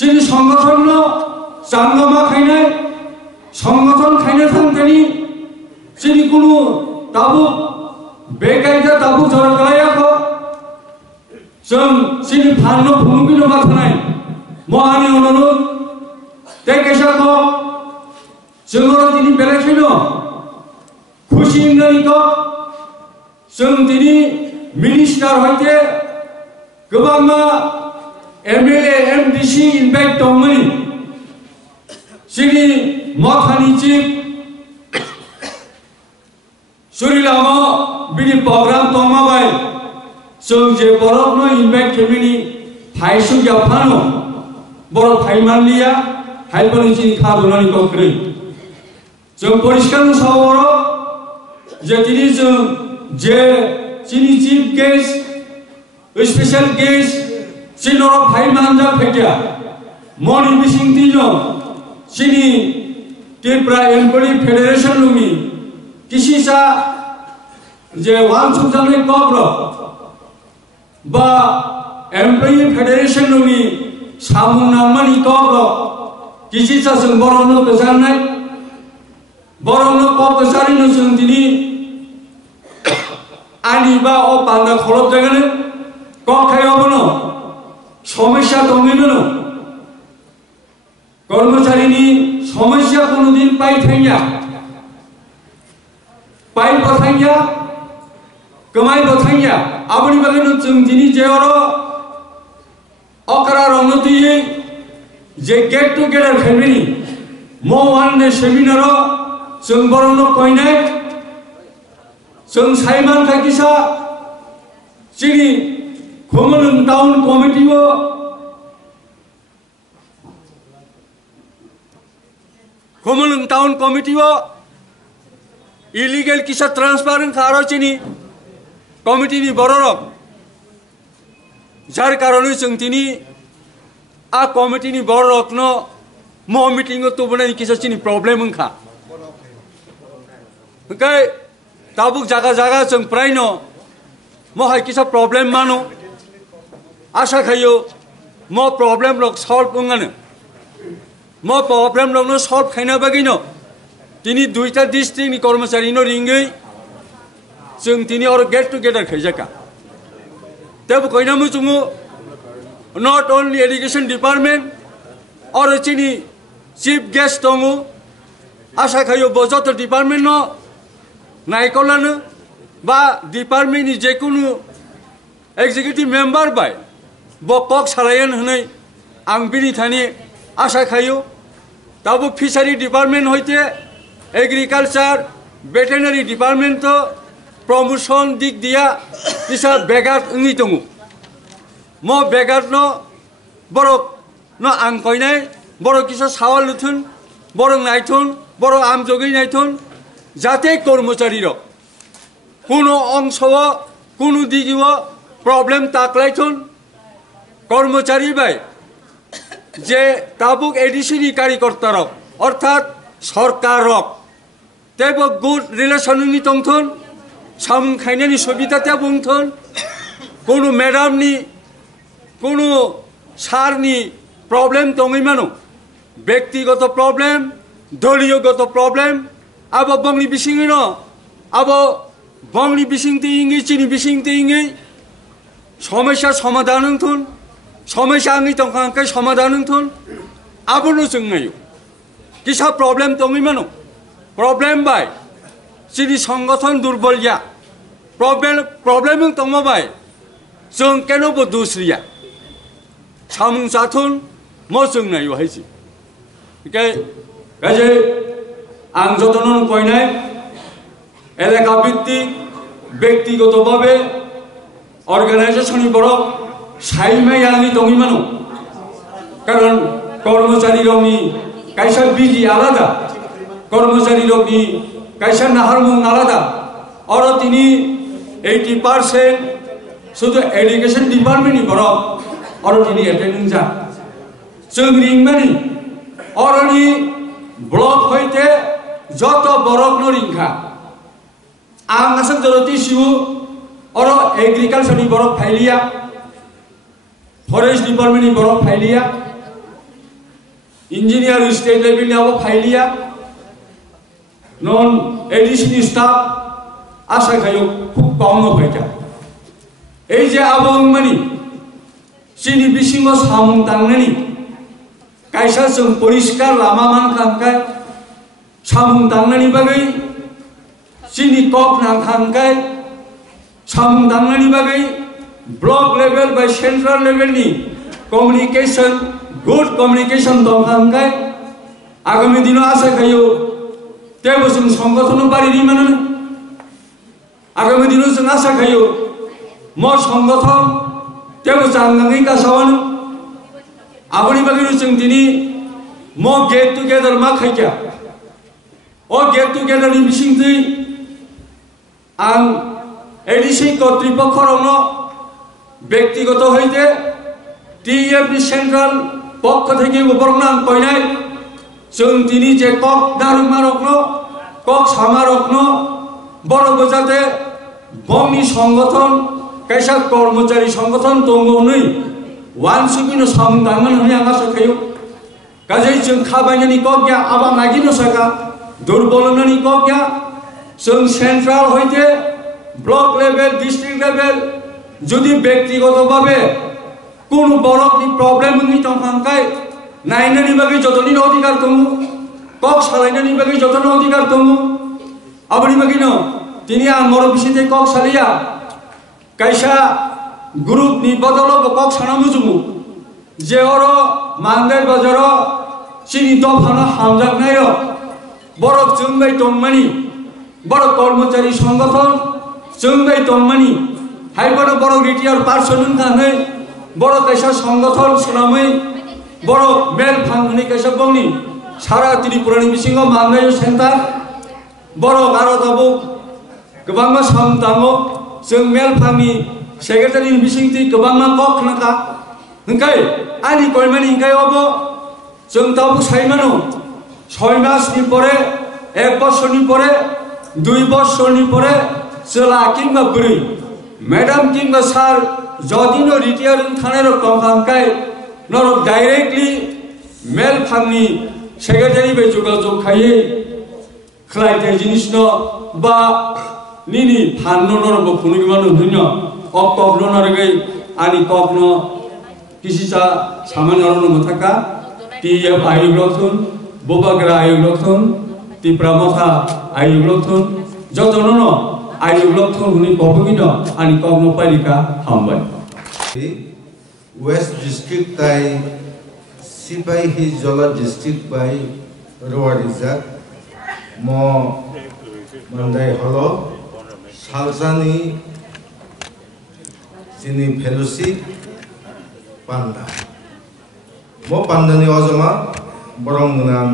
जोंनि संगठन नो जांगमा खायनाय संगठन खायनो थांथानि जोंनि कुनु दाबो बेकायदा दाबो जरगलायाखो जों जोंनि फाननो फुनुगिनो बाथनाय महानि अनुरोध तेकेसाखो जोंरो दिनै बेलासिनो खुसि नैको जों दिनै मिनिस्टार हयते गोबांमा एमएलए एमडीसी इनभाइट दंमोन जोंनि मथानि चिफ सुरिलामो बिदि प्रग्राम दंमाबाय जों जे बरफनो इनभाइट खेमिनि फाइसु जाफानो बरफ फाइमानलिया हाइबनि चिनि खादुनानि कक्रै जों परिष्कार सावरो जे दिनै जों जे चिनि चीफ गेस्ट स्पेशल गेस्ट चिनर फाइमानजा फैया मनि बिसिंतिनो चिनि त्रिपुरा एमप्लॉय फेडरेशन लुमी किसिसा जे वान सुजाने कब्र बा एमप्लॉय फेडरेशन लुमी सामुनामानि कब्र किसिसा जों बरनो गोजाननाय बरनो कबजारिनो जों दिनै आनि बा अ पान्दा खलब जागानो कखायावनो সমস্যা দङैनो कर्मचारीनि समस्या कोनोदिन पाइथाइया पाइ बथाइया कमाइ बथाइया आबनि बागैनो जों दिनै जेराव अकरा रंगतियै जे गेट टुगेदर फेमिली मो वान ने सेमिनार जों बरनो कइनाय जों साइमान खाकिसा जोंनि खोमोलुं टाउन कमिटिबो खोमोलुं टाउन कमिटिबो इलिगेल किसा ट्रांसफारेंट खारो चिनी कमिटिनि बररक जार कारणे जों दिनै आ कमिटिनि बररकनो मो मिटिंग तो बनानि किसा चिनी प्रॉब्लम खा ओंखाय ताबुक जागा जागा जों प्रायनो मोहाय किसा प्रॉब्लम मानो आशा खायो मो प्रॉब्लम रक सॉल्व होंगानो मो प्रॉब्लम रकनो सॉल्व खाइना बागैनो दिनै दुइटा डिस्ट्रिक्टनि कर्मचारिनो रिंगै जों दिनै और गेट टुगेदर खाइजाका तब कइनामु जोङो नॉट ओनली एजुकेशन डिपार्टमेंट और चिनी चीफ गेस्ट दङ आशा खायो बजत डिपार्टमेंट न नायकलानो बा डिपार्टमेंट नि जेकुनु एग्जीक्यूटिव मेंबर बाय बकक सालायन होनै आं बिनि थानि आशा खायो दाबो फिशारी डिपार्टमेंट होइते एग्रीकल्चर वेटेरिनरी डिपार्टमेंट तो प्रमोशन दिक दिया किसा बेगार उंगि दङ मो बेगार न बरक न आं कइनाय बर किसा सावाल लुथुन बर नायथुन बर आम जगै नायथुन जाते कर्मचारी र कोनो अंशव कोनो दिगिव प्रॉब्लम ताकलायथुन कर्मचारी बाय जे ताबुक एडिसिनि कार्यकर्ता रक अर्थात सरकार रक तेबो गुड रिलेशन नि तंथुन साम खाइनानि सुबिदा त्या बुंथुन कोनो मैडम नि कोनो सार नि प्रॉब्लम दङै मानो व्यक्तिगत प्रॉब्लम दलीयगत प्रॉब्लम अब बंगली बिसिङै न अब बंगली बिसिङते इंगै चिनी बिसिङते इंगै समस्या समाधान थुन समस्या आंनि तंखांकै समाधान थुन आबनो जोंनायो किसा प्रॉब्लम दङै मानो प्रॉब्लम बाय चिनी संगठन दुर्बलिया प्रॉब्लम दङ बाय जों केनोबो दुसरिया सामुं जाथुन म जोंनायो हायसि काजे आं जतन कइनाय एलाका ভিত্তিক ব্যক্তিগতভাবে অর্গানাইজেশনनि বরক সাইমাই आंनि दङै मानो कारण कर्मचारी रंनि कायसा बिजि आलादा कर्मचारी रंनि कायसा नाहारमुं आलादा और तिनि 80% शुद्ध एजुकेशन डिपार्टमेंटनि बरक और तिनि एटेंडिंग जा जों रिंमानि औरनि ब्लक होइते जत बरक न रिंखा आं आसाम जरती सिउ और एग्रीकल्चर नि बरक फाइलिया फरेस्ट डिपार्टमेंट नि बरक फाइलिया इंजीनियर स्टेट लेवल नि आबो फाइलिया नन एडिशनल स्टाफ आशा खायो खूब कम फैता এই যে आबंमानि चिनि बिसिङाव सामुं तांनानि कायसा जों परिष्कार लामा मान खांखाय सामुं तांनानि बागै चिनि कक नांखांखाय सामुं तांनानि बागै ब्लक लेवल बाय सेंट्रल लेवलनि कम्युनिकेशन गुड कम्युनिकेशन दंखांखाय आगामी दिनाव आशा खायो तेबो जों संगठन बारिनि मानो आगामी दिनाव जों आशा खायो म संगठन तेबो जांगाङै गासावानो आबनि बागैनो जों दिनै म गेट टुगेदर मा खायखा ओ गेट टुगेदरनि बिसिंथै आं एडिसि कर्तृपक्ष रंनो व्यक्तिगत हইতে টিএফ सेंट्रल पक्ष থেকে বরং आं কইনাय जों दिनै जे कक दारुमारकनो कक सामारकनो बरबो जाते बंनि संगठन कैसा कर्मचारी संगठन दङनै वानसुबिनो सामदांगन होननानै आं आसा खायो काजै जों खाबायनानि कगया आबा नागिनो सका दुर्बलनानि कगया जों सेंट्रल हইতে ब्लक लेवल डिस्ट्रिक्ट लेवल যদি ব্যক্তিগতভাবে কোনো বরকনি প্রবলেম নি তংখাংকাই নাইনানি বাকি যতনি অধিকার দমু কক সালাইনানি বাকি যতন অধিকার দমু আবনি বাকি ন তিনি আং মর বিসিতে কক সালিয়া কাইসা গ্রুপ নি বদল কক সানামু জুমু যে অর মানদাই বাজার চিনি দফানো হামজাক নাই বরক जोंबाय दंमानि বড় কর্মচারী সংগঠন जोंबाय दंमानि हाइबड़ बड़ रिटायार पार्सन खाने बड़ कैसा संगठन सुनामै बड़ मेल फांगनि कैसा बंनि सारा त्रिपुरानि बिसिङाव माननाय सेन्टार बड़ भारतावबो गोबांमा सामदाङो जों मेल फांनि सेक्रेटारिनि बिसिंथि गोबांमा कक नाका हंखाय आनि गयमानि हंखायावबो जों दाबो साइमानो 6 मासनि परे 1 बछरनि परे 2 बछरनि परे चला किंबा बुरै मैडम किंबा सार जदिनो रिटायारिं थानाय दंखांखाय नरक डाइरेक्टली मेल फांनि सेक्रेटारि बे जगाजग खायै खलायथाय जिनिसनो बा निनि फाननो नरबो खुनुगिमानो दुन्य अकबनो नरगै आनि ककनो किसिसा सामान्यनो मथाका टीएफ आयुग्लथुन बोबाग्रा आयुग्लथुन तिप्रामथा आयुग्लथुन जतनो आयुग्लथुन हुनि कबगिनो आनि ककनो पालिका हामबाय वेस्ट डिस्ट्रिक्ट ताई सिपाही ही जला डिस्ट्रिक्ट बाय रोवारिजा मो मंदाय हलो सालसानी सिनी फेलोशिप पांडा मो पांडानी अजमा बरंगनाम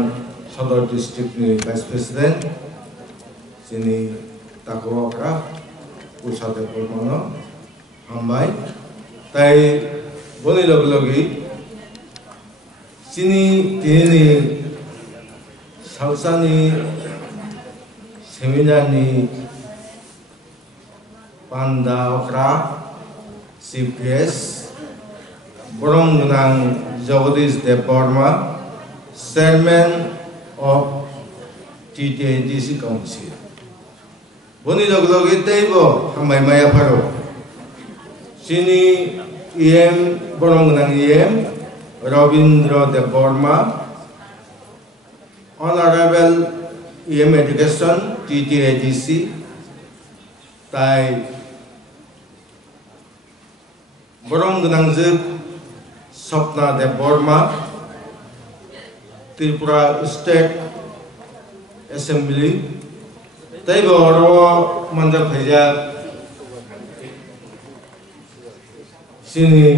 सदर डिस्ट्रिक्ट नि वाइस प्रेसिडेंट सिनी ताकोरा उसादे परमानो हामबाय ताई बोले लगी सिनी तिनी सालसानी सेमिनारनी पांडा ओकरा सीपीएस बरंगनाम Jagadish Debbarma chairman of TTDC council बोनी लगी तेबो हामबाय माया फारो सिनी EM बरंगनाम EM Rabindra Debbarma Honorable EM Education TTADC ताई बरंगनाम Swapna Debbarma Tripura state assembly ताई बरो मंडल भैया सिनी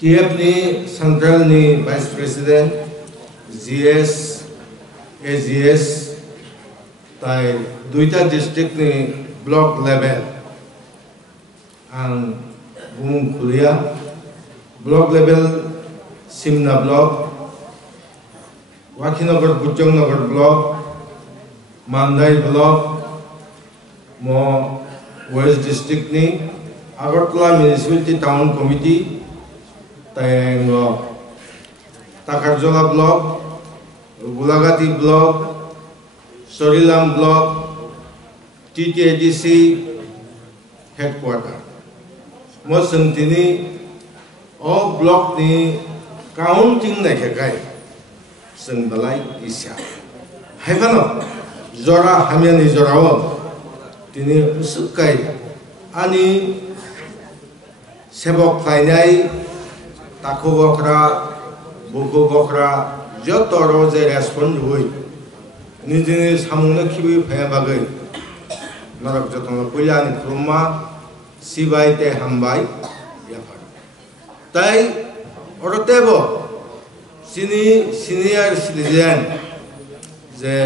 TF नि सेंट्रल नि वाइस प्रेसिडेंट GS AGS ताई दुईटा डिस्ट्रिक्ट नि ब्लॉक लेवल आं बुम खुलिया ब्लॉक लेवल सिमना ब्लॉक वाखीनगर बुजंगनगर ब्लॉक मानदाई ब्लॉक मो वेस्ट डिस्ट्रिक्ट नि Agartala Municipality Town Committee, Tayengo, Takarjola Block, Gulagati Block, Sorilam Block, TTADC Headquarter. Mosentini, all block ni counting na kekai, sengbalai isya. Haifano, Zora Hamiani Zorao, Tini Usukai, Ani. सेबक खायनाय ताको बखरा बुको बखरा जत रोजे respond हुई निजिनि सामुंनो खिबि फाया बागै नरक जतन पुलियानि खुरमा सिबायते हामबाय याफार ताई अरतेबो सिनि सिनियर सिटिजेन जे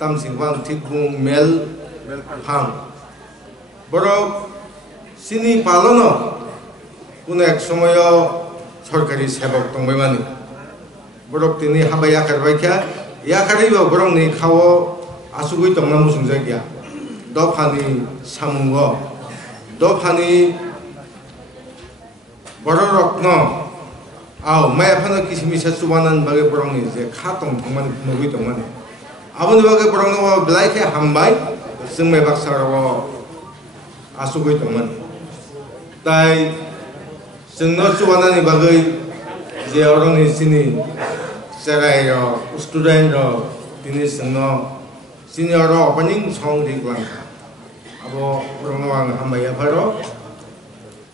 तामसिंबां थिकबुं मेल फां बरक सिनि पालनो कुन एक समय सरकारी सेवक दंबायमानि बरक तिनि हाबा याखारबायखा याखारैबो बरंनि खाव आसुगै दंना मुसुं जायगा दफानि सामुंग दफानि बर रत्न आव मायाफानो किसिमिसा सुबानान बागे बरंनि जे खा दं दंमानि नगै दंमानि आबोनि बागे बरंनो ब्लाइखे हामबाय जों मे बाक्साराव आसुगै दंमानि ताई Sengno cuanan ibagai je orang di sini serai student ini sengno senior opening song di Kuala. Abo orang orang hamba ya baru.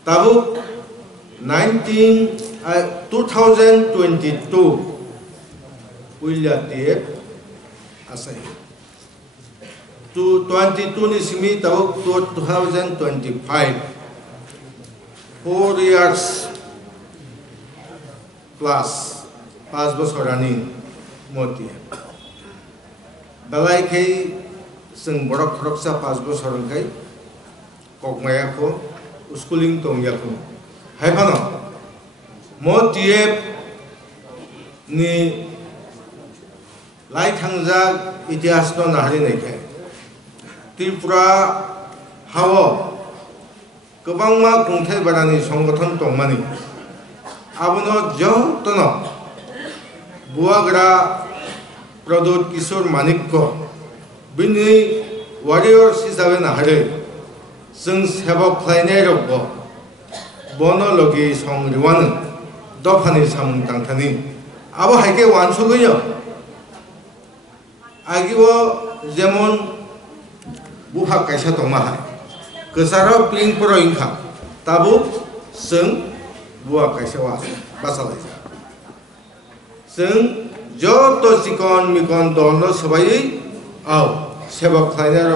Tahu 2022 William Tiep asai. 22 ni simi tahu 2025 4 years plus 5 bosor running moti. Balai kai seng borok roksa 5 bosor kai kok maya ko schooling tong ya ko. Hai pano moti ni lai thangja इतिहास तो नारी नहीं है त्रिपुरा हावो कबांगमा कुंथे बरानी संगठन तोंगमानी आबनो जो तनो बुआगरा प्रदोत किशोर मानिक को बिनी वॉरियर्स हिसाबे नारे जों सेबक खालायनाय रबो बनो लगी सं रिवान दफानि सामुं तांथानि आबो हायके वानसुगैयो आगिबो जेमन बुहा कायसा दंमाहा गोसारो प्लिं पुरो इंखा ताबु जों बुहा कायसा बासालायजा जों जत सिकन मिकन दलनो सबायै आव सेबक खालायनाय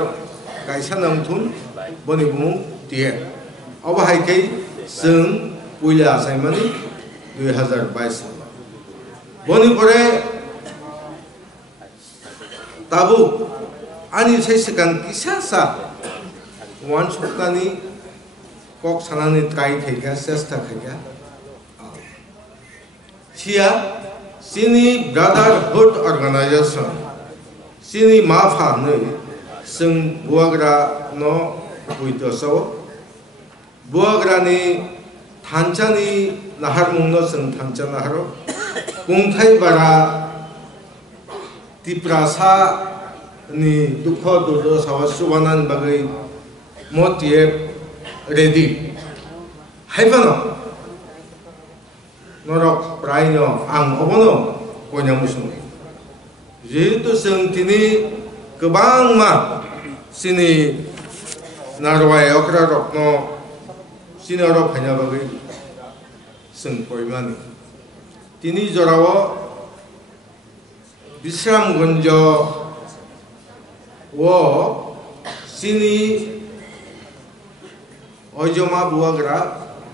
कायसा नांथुन बनि बुमुं दिए अब हायकै जों पुइला आसायमानि 2022 बनि परे ताबु आनी साइसकान किसासा वान सप्तानि कक सानानि ट्राइ थैगा चेष्टा थैगा सिया सिनि ब्रादारहुड अर्गानाइजेशन सिनि माफा नै जों बुआग्रा न बुइदसो बुआग्रानि थानचानि नाहार मुंनो जों थानचा नाहारो कुंथाइ बारा तिप्रासा नि दुख दुर्द सावसुबानान बागै मोतिए रेडी हाइफानो नरक प्रायनो आं अबनो कोइना मुसुं जेहेतु जों दिनै गोबां मा सिनि नारवाय अक्रा रत्न सिनि अर फायना बागै जों कोइमानि दिनै जराव विश्रामगंज वो सिनी ओजमा बुआग्रा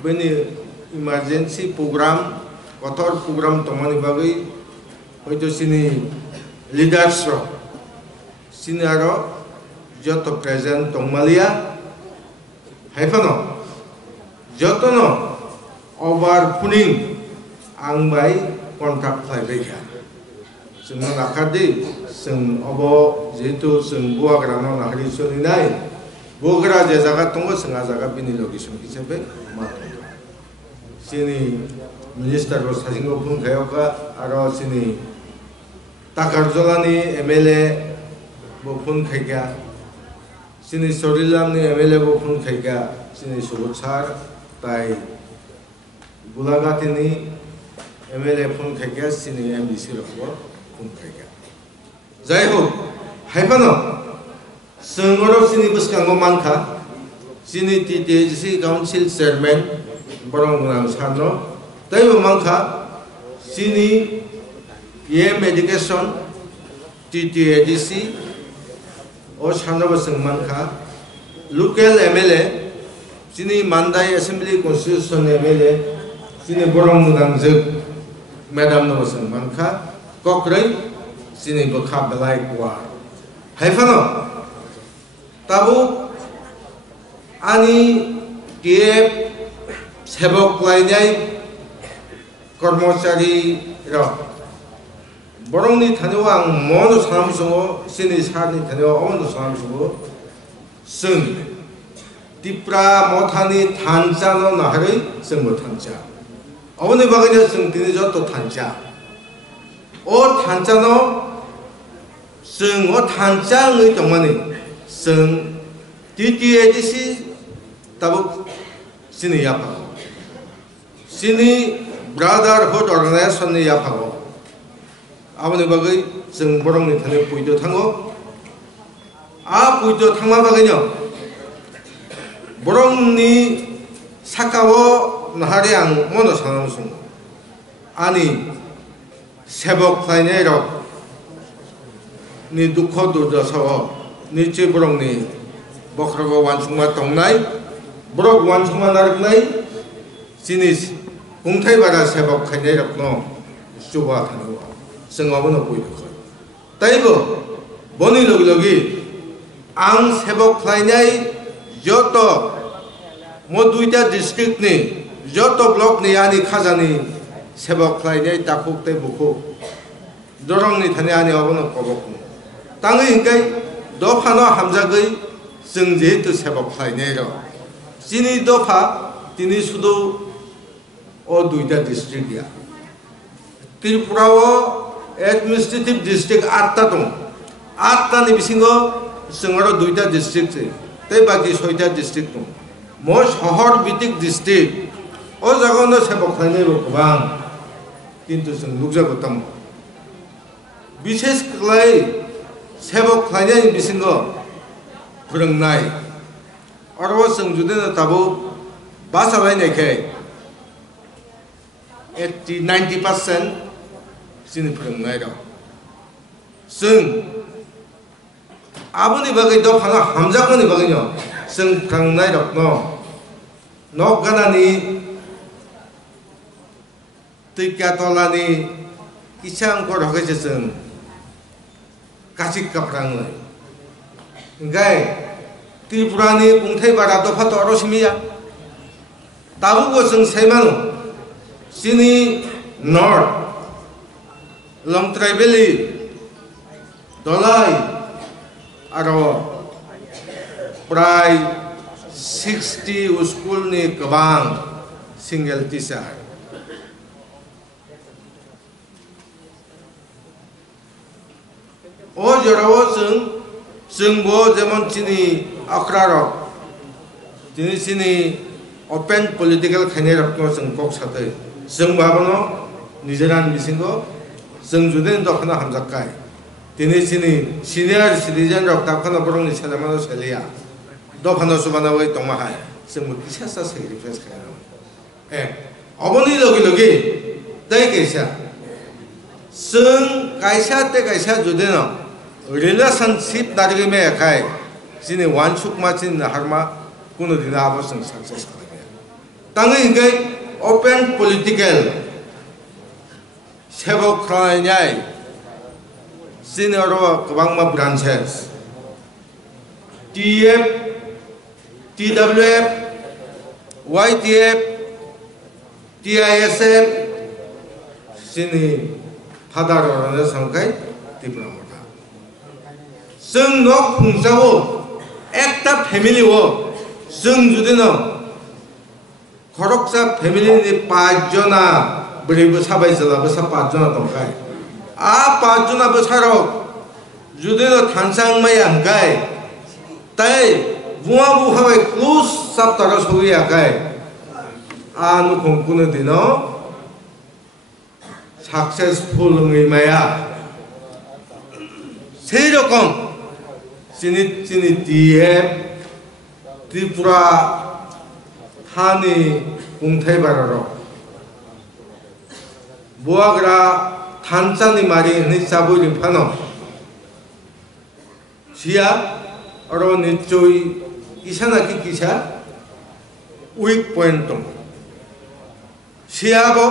बेनि इमरजेंसी प्रोग्राम कठोर प्रोग्राम तमानि बागै हयतो सिनी लीडर्स सिनी आरो जत प्रेजेंट तंगमालिया हाइफानो जतनो ओभार फुनिं आं बाय कन्ट्राक्ट खालायबाय जों नाखादि जों अब जेहेतु जों बुआग्रानो नाहारि सोलिनाय बुआग्रा जे जागा दङ जों आ जागा बिनि लोकेशन हिसाबै माथो जोंनि मिनिस्टारखौ सासेखौ बुंखायावखा आरो जोंनि ताकारजलानि एमएलए बो बुंखायगा जोंनि सरिलामनि एमएलए बो बुंखायगा जोंनि सुबोध सार ताइ गुलाघाटिनि एमएलए बुंखायगा जोंनि एमडिसि रखबो जाय हो हाइफानो जोंरो सिनि बसकांगो मानखा सिनि टीटीएसी काउंसिल चेयरमैन बरंगनां सानो तैबो मानखा सिनि एम एजुकेशन टीटीएडीसी ओ सानोबो जों मानखा लोकल एमएलए सिनि मानदाय एसेंब्ली कन्स्टिट्यूशन एमएलए सिनि बरंगनां जों मैडम नो जों मानखा कक्रै सिनि बखा बेलाय कुवा हाइफानो ताबु आनी टीएफ सेबक लायनाय कर्मचारी र बरंनि थानायाव आं मनो सानामसुङो सिनि सारनि थानायाव अमनो सानामसुङो जों तिप्रा मथानि थानचानो नाहारै जोंबो थानचा अबनि बागैनो जों दिनै जत थानचा ओ थानचानो जों ओ थानचा ngै दंमानि जों टीटीएडीसी ताबुक सिनि यापा sini brotherhood organization ni ya phago aboni bagai jeng borong ni thane puido thango a puido thangma bagai no borong ni sakawo nahari ang mono sanamsung ani sebok khlainai rok ni dukho durdasawo ni che borong ni bokrago wansungma tongnai borok wansungma narknai sinis kungthai bara sebok khainai rokno chuba thanu sengawno puido taibo boni logi logi ang sebok khlainai joto mo duita district ni joto block ni ani khajani sebok khlainai takuk te buku dorong ni thane ani abono kobok tangi hinkai dofano hamjagai जों जेहेतु सेबक खालायनाय र सिनि दफा तिनि सुदु ओ दुइटा district गया त्रिपुराव administrative district 8टा दं 8टा नि बिसिङाव जोंरो दुइटा डिस्ट्रिक्ट तै बाकी 6टा डिस्ट्रिक्ट दं मो शहर भित्तिक डिस्ट्रिक्ट ओ जागावनो सेबक खालायनाय गोबां किन्तु जों लुकजाबो दं बिशेष खालाय सेबक खालायनाय बिसिङाव फोरोंनाय अरवा जों जुदि ताबो बासाबाय नायखे 80-90% जोंनि फोरोंनाय दं जों आबोनि बागै दफाना हामजाखोनि बागै न जों फोरोंनाय दं नक गानानि तैकातलानि इसांखौ रखैसे जों कासिक काफ्राङै गाय त्रिपुरानि कुंथाइ बारा दफा तरो सिमिया ताबुबो जों साइमानो सिनि नर्थ लंथ्राइ भेलि दलाई आरो प्राय 60 स्कुलनि गोबां सिंगेल टिचार ओ जेराव जोंबो जेमन चिनि आख्रारक दिनै सिनि ओपेन पलिटिकल खायनाय रखनो जों कक साथै जों बाबनो निजेरान बिसिंगो जों जुदि दखना हामजाकाय दिनै सिनि सिनियर सिटिजेन रक दाखना बरंनि सेलामानो सेलिया दफानो सुबानावै तमाहाय जों किसासा सेक्रिफाइस खायनो अबनि लगे लगे दै कैसा जों कायसा ते कायसा जुदि न relationship dari me kai sini wansuk macin harma kuno dina abo sing success kaya tangi ngai open political sebok khranyai sini ro kabang ma branches TF TWF YTF TISF sini phadaro rane sangkai tipra जों न खुंसावो एकटा family वो जों जुदि न खरकसा फेमिलिनि 5 जना Bravo साबाय जलाबो सा 5 जना दंखाय आ 5 जना बोसारो जुदि न थानसां माय आंगाय ताय बुआ बुहाबाय क्लोज साप्तार सगियाखाय आ नु खंकुनो दिनो सक्सेसफुल नङै माया সেই রকম চিনি চিনি TF त्रिपुरा हानि कुंथाइ बारार बुआग्रा थानसानि मारि नि साबु रिफानो सिया अरो निचोई किसाना की किसा उइक पॉइंट दं सियाबो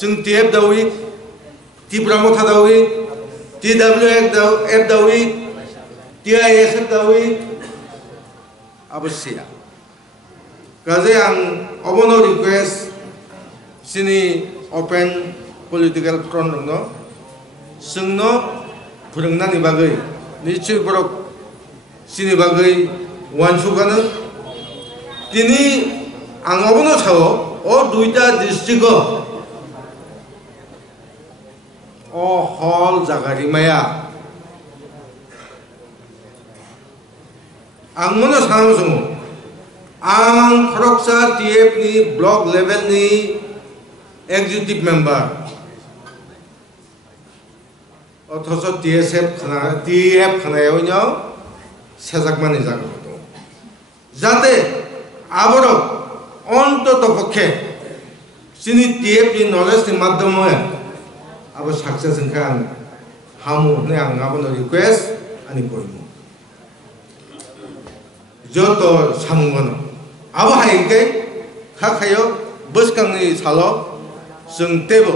जों TF दावि त्रिपुरा मथा दावि TWF दावि TISF दावि अवश्य गाजे आं अबनो रिक्वेस्ट सिनि ओपन पलिटिकल फ्रन्ट दंनो जोंनो फोरोंनायनि बागै निश्चय बरक सिनि बागै वानसुगानो दिनै आं अबनो सावो ओ दुइटा डिस्ट्रिक्ट ओ हल जागारि माया आं मनो सानो जों आं खरकसा TF नि ब्लक लेभेल नि executive member অথচ TF খানায়ও সেজাকমানি জায়গা যাতে আবার অন্তত পক্ষে চিনি TF नि নলেজनि মাধ্যমে আবার সাকসেস হন হামু নে আং আবনো রিকোয়েস্ট আনি করিমু যত সামগন আবো হাইকে খাখাयो বসকাংনি সালো जों टेबो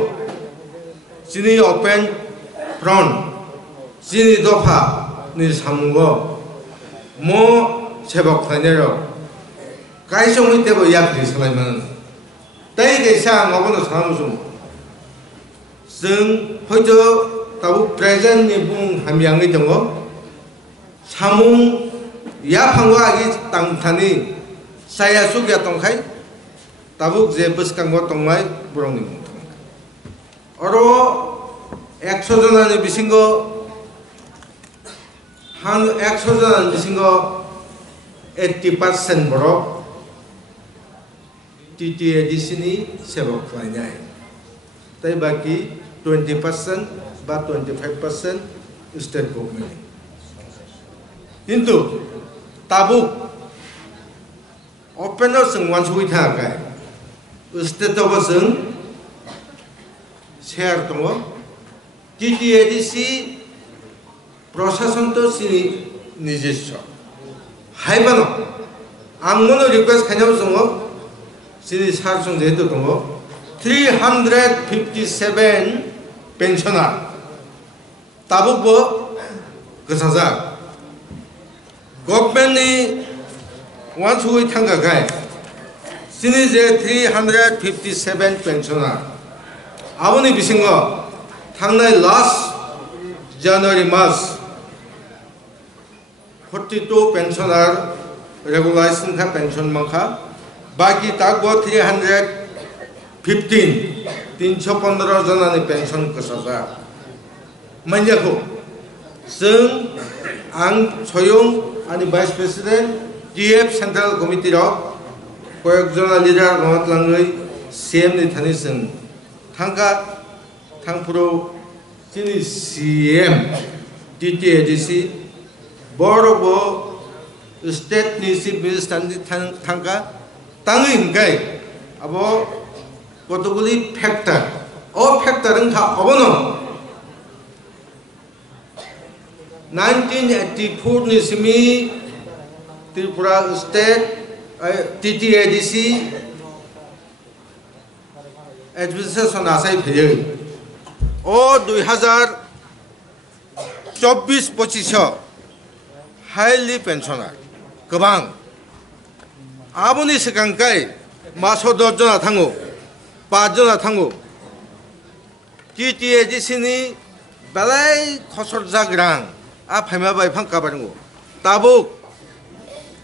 चिनि ओपन फ्रन्ट चिनि दफा नि सामगो मो सेबक खानेरो काइसंनि टेबो याफ्रि सलायमान ताइ गेसा ngबनो सामसुम जों हयतो ताबु प्रेजेन्ट नि बुं हामियांगै दङ सामुं याफांगो आगि तांथानि साया सुगिया तंखाय ताबुक जे बसकांगो तंगाय बरंनि अरो 100 जनानि बिसिंगो 100 जनानि बिसिंगो 80% बर TTADC नि सेबक खालायनाय ताइ बाकी 20% बा 25% स्टेट गभर्नमेंट किन्तु ताबुक ओपनर जों वानसुइ थाखाय स्टेटआव जों शेयर दङ TTADC प्रशासन तो सिनि निजेस्व हाइबानो आंनो रिक्वेस्ट खानायाव दङ सिनि सार जों जेहेतु दङ 357 पेन्सनार ताबुकबो गोसाजा गभर्नमेन्टनि वानसुइ थांगाखाय सिनि जे 357 पेन्सनार आबोनि बिसिंगो थांनाय लास्ट जानुवारि मास 42 पेन्सनार रेगुलाइजेशन का पेंशन मंखा बाकी तागो 315 जनानि पेंशन कसाजा मंजाखौ जों आं स्वयं आनि vice president TF central committee रो कयेकजना लिडार गमतलाङै CM नि थानि जों थांगा थांपुरो जोंनि CM TTADC बरबो स्टेट नि चीफ मिनिस्टार नि थांगा ताङै हिंगाय आबो गतगुलि फैक्टर ओ फैक्टर ओंखा अबनो 1984 नि Simi Tripura state TTADC administration आसाय फैयो ओ 2024-25 हाईली पेंशनार गोबां आबोनि सिगांखाय मासो 10 जना थाङो 5 जना थाङो TTADC नि बेलाय खसर जाग्रां आ फायमा बायफां काबारङो ताबुक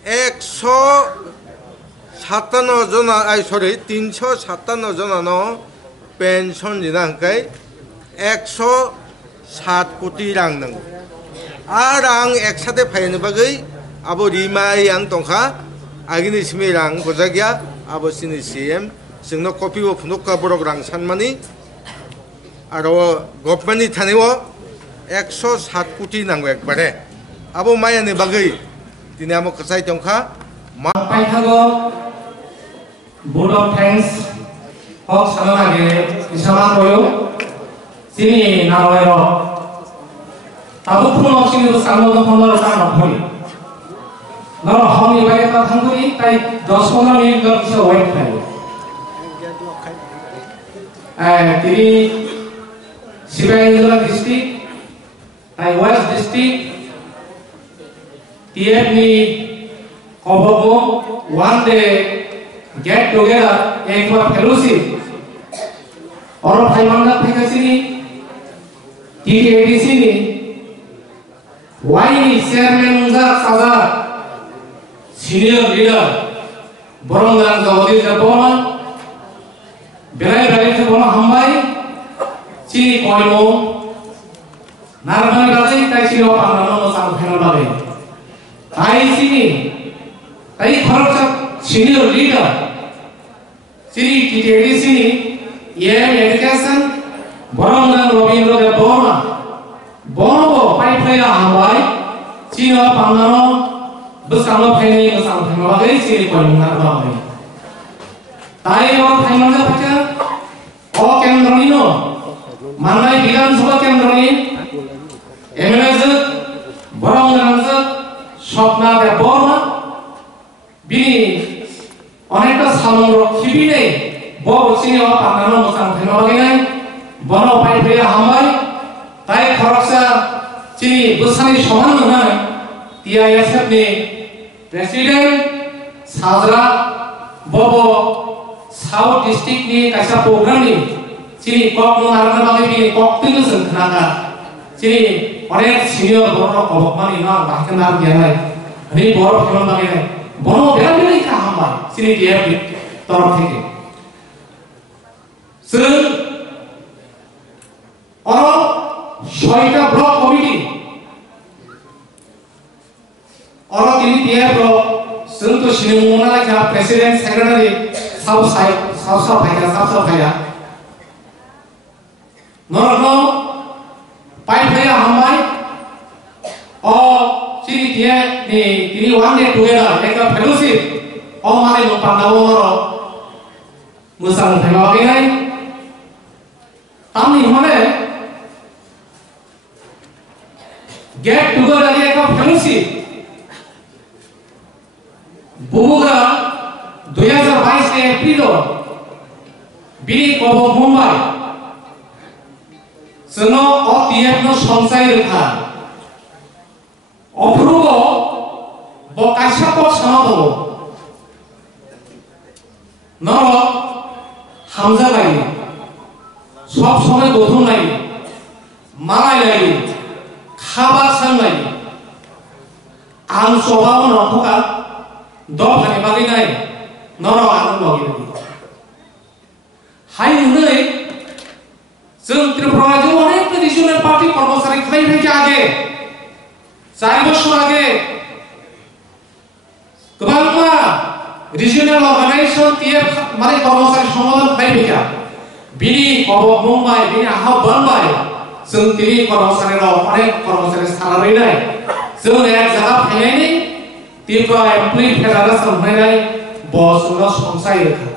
157 जना 357 जना नो पेंशन दिनांखाय 107 कोटी रां नांगौ आर आं एकसाथे फायनो बागै आबो रिमाय आं तंखा आगिनि सिमे रां गजागिया आबो सिनि CM जोंनो कपि व फुनुका बरक रां सानमानि आरो गभर्नमेन्टनि थानायाव 107 कोटी नांगौ एकबारे आबो मायानि बागै दिनै आमो कसाय तंखा पाइथागो बोर्ड ऑफ थैंक्स हक सानागे इसामा कोयो सिनि नावयरो ताबु फुनो सिनि सानो फनो सानो भई नरो हमी बागे ता थांगुनि ताई 10-15 मिनिट गर किसे वेट खायो तिनी सिबाइजला डिस्ट्रिक्ट ताई waste district TF ni Kobogo one day get together for fellowship और भाई मंगा फेंकसी ni TTADC ni vice chairman उनका साजा सीनियर लीडर बरंगान जगदी जबोना बेराय बेराय जबोना हमबाई ची कोइनो नारमानी बाजे ताई ची लो पानानो साम फेनो बाजे ताई सिनी ताई खरच सीनियर लीडर सिनी TTADC education borong dan Robindra Dev Burma bono pai phaya hambai chino pangano besang phaini besang phama bagai sini koinga bagai tai or phaima ja pacha o kendroni no manai Vidhan Sabha kendroni MLA borong dan Swapna Dev Burma bini অনেকটা সমগ্র খিবিনে বচিনি পানানো মোসাং ফেমাবাগিনাই বন পাই ফেয়া হামবাই তাই খরকসা চিনি বুসানি সমান নয় TISF ni president সাজরা ববো সাউথ ডিস্ট্রিক্ট ni কাইসা প্রোগ্রাম ni চিনি কক নো আরনা বাগে বি কক তিনু সংখানা চিনি অনেক সিনিয়র বড় অবমানি না বাকেনার জ্ঞানাই নি বড় ফেমাবাগিনাই বন বেলাবেলাই কা হামবাই চিনি টিএফ তরফ থেকেซึ่งছয়টা ব্লক কমিটি তিনি টিএফซึ่งতো সিনেমা লেখা প্রেসিডেন্ট সেক্রেটারি সাউথ ভাইয়া নরক পাই ভাইয়া হামবাই চিনি টিএফ তিনি ওয়ান ডে টুগেদার একটা ফেলোশিপ মানে পান্ডাবর মোসাং ফেমাবাগিনাই তামনি হলে get together like a fellowship Bubuga 2022 April bini kobo Mumbai seno o TF no sonsai rekha oprugo bo kaisa po sanodo noro hamza lagi সব সময় গঠন লাগে মালাই লাগে খাবার সাং লাগে আম স্বভাব নথকা দফানি বাগি নাই নর আনন্দ লগে হাই নুনে जों त्रिपुराजों अनेक रिजनल पार्टी कर्मचारी खाई आगे 4 বছর আগে गोबां रिजनल अर्गानाइजेशन টিএফ মানে কর্মচারী সংগঠন খাই bini kobok Mumbai bini ahab Bombay जों tini कर्मचारी अनेक कर्मचारी salary nai जों एक जगह फैनायनि त्रिपुरा एमप्लॉय फेडारेशन होनाय बसुनो संसाय रेखा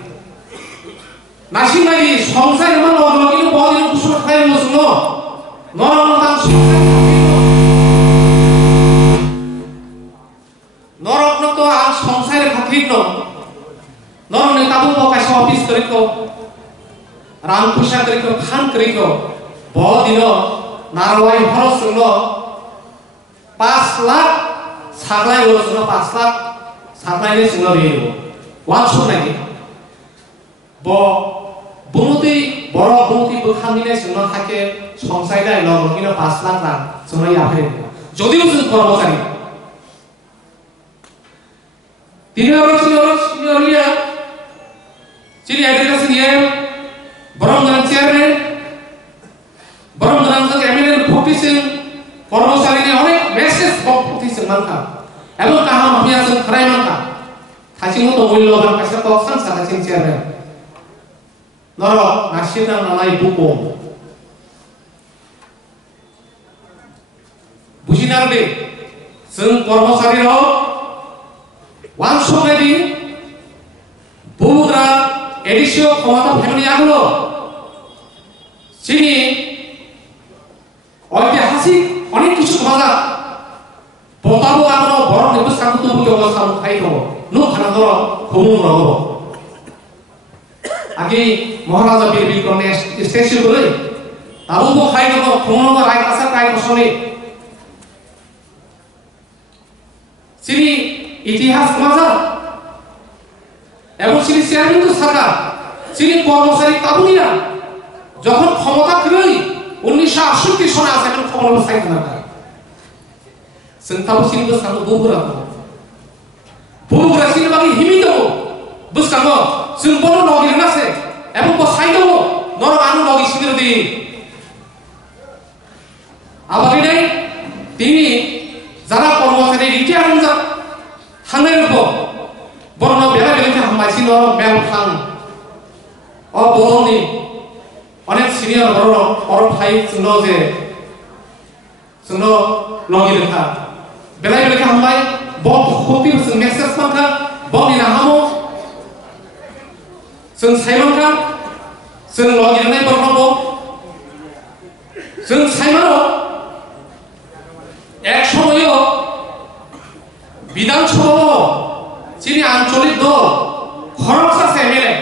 नासिनायनि संसाय मान लगलगिनो बदिनो कुसुम खाय मसुनो नरमतां नरकनो तो आ संसाय खाथिनो नरने ताबु बकाय ऑफिस करिको रामपुषा करिको खान करिको बदिनो नारवाई हरसुनो 5 लाख सागलाय हरसुनो 5 लाख सागलायनि सिङाव रियो वान सुनायनि ब बुमुति बर बुमुति बोखांगिनाय सिङाव थाके संसायनाय लगलगिनो 5 लाख रां जोंनो याफे जदिও जों कर्मचारी Seniornya Cini education ye Borong dengan chairman Borong dengan eminent politician कर्मचारी ने अनेक message politician manka Ebon kaham mafia sen kharai manka Thaching to mulloban kaisa to sansa thaching chairman Noro nasina nalai buko Bujinarbe Sen कर्मचारी ro वांशोमेदी बुमुद्रा एडिशियो क्षमता family आगलो चिनी ऐतिहासिक अनेक किछु भागा बताबो आगलो बरं निबो साकुतु बुजो साम खाइतो नु खानादर खमुं रगो आगे महाराजा वीर विक्रम ने स्टेच्यू गले ताबो बो खाइतो खमुं राय कासा राय कसने चिनी ইতিহাস মাজা এবং শ্রী চেয়ারম্যান তো সরকার যিনি কর্মচারী কাবুনিয়া যখন ক্ষমতা ফিরই 1968 সনে আসে এখন ক্ষমতা সাইড না সন্তাব সিংহ সামনে বুবুরা সিংহ বাকি হিমিত বুঝকাঙ্গ সিংবন লগি নাছে এবং কো সাইড নর আনু লগি সিংহ দি আবারি নাই তিনি যারা কর্মচারী রিটায়ার যা हांनायरबो बरनो बेला बेला हामबायसिनो मेल फान अ बरनि अनेक सिनियर बरफ थाई जोंनो जे जोंनो लगी लेखा बेलाय बेलाय हामबाय बम कपि जों मेसेज मानखा बम नि नाहामो जों साइमनखा जों लगी लेनाय बरफाबो जों साइमनो एक समयो বিধানসভা যিনি আঞ্চলিক দল খরচ আছে এমএলএ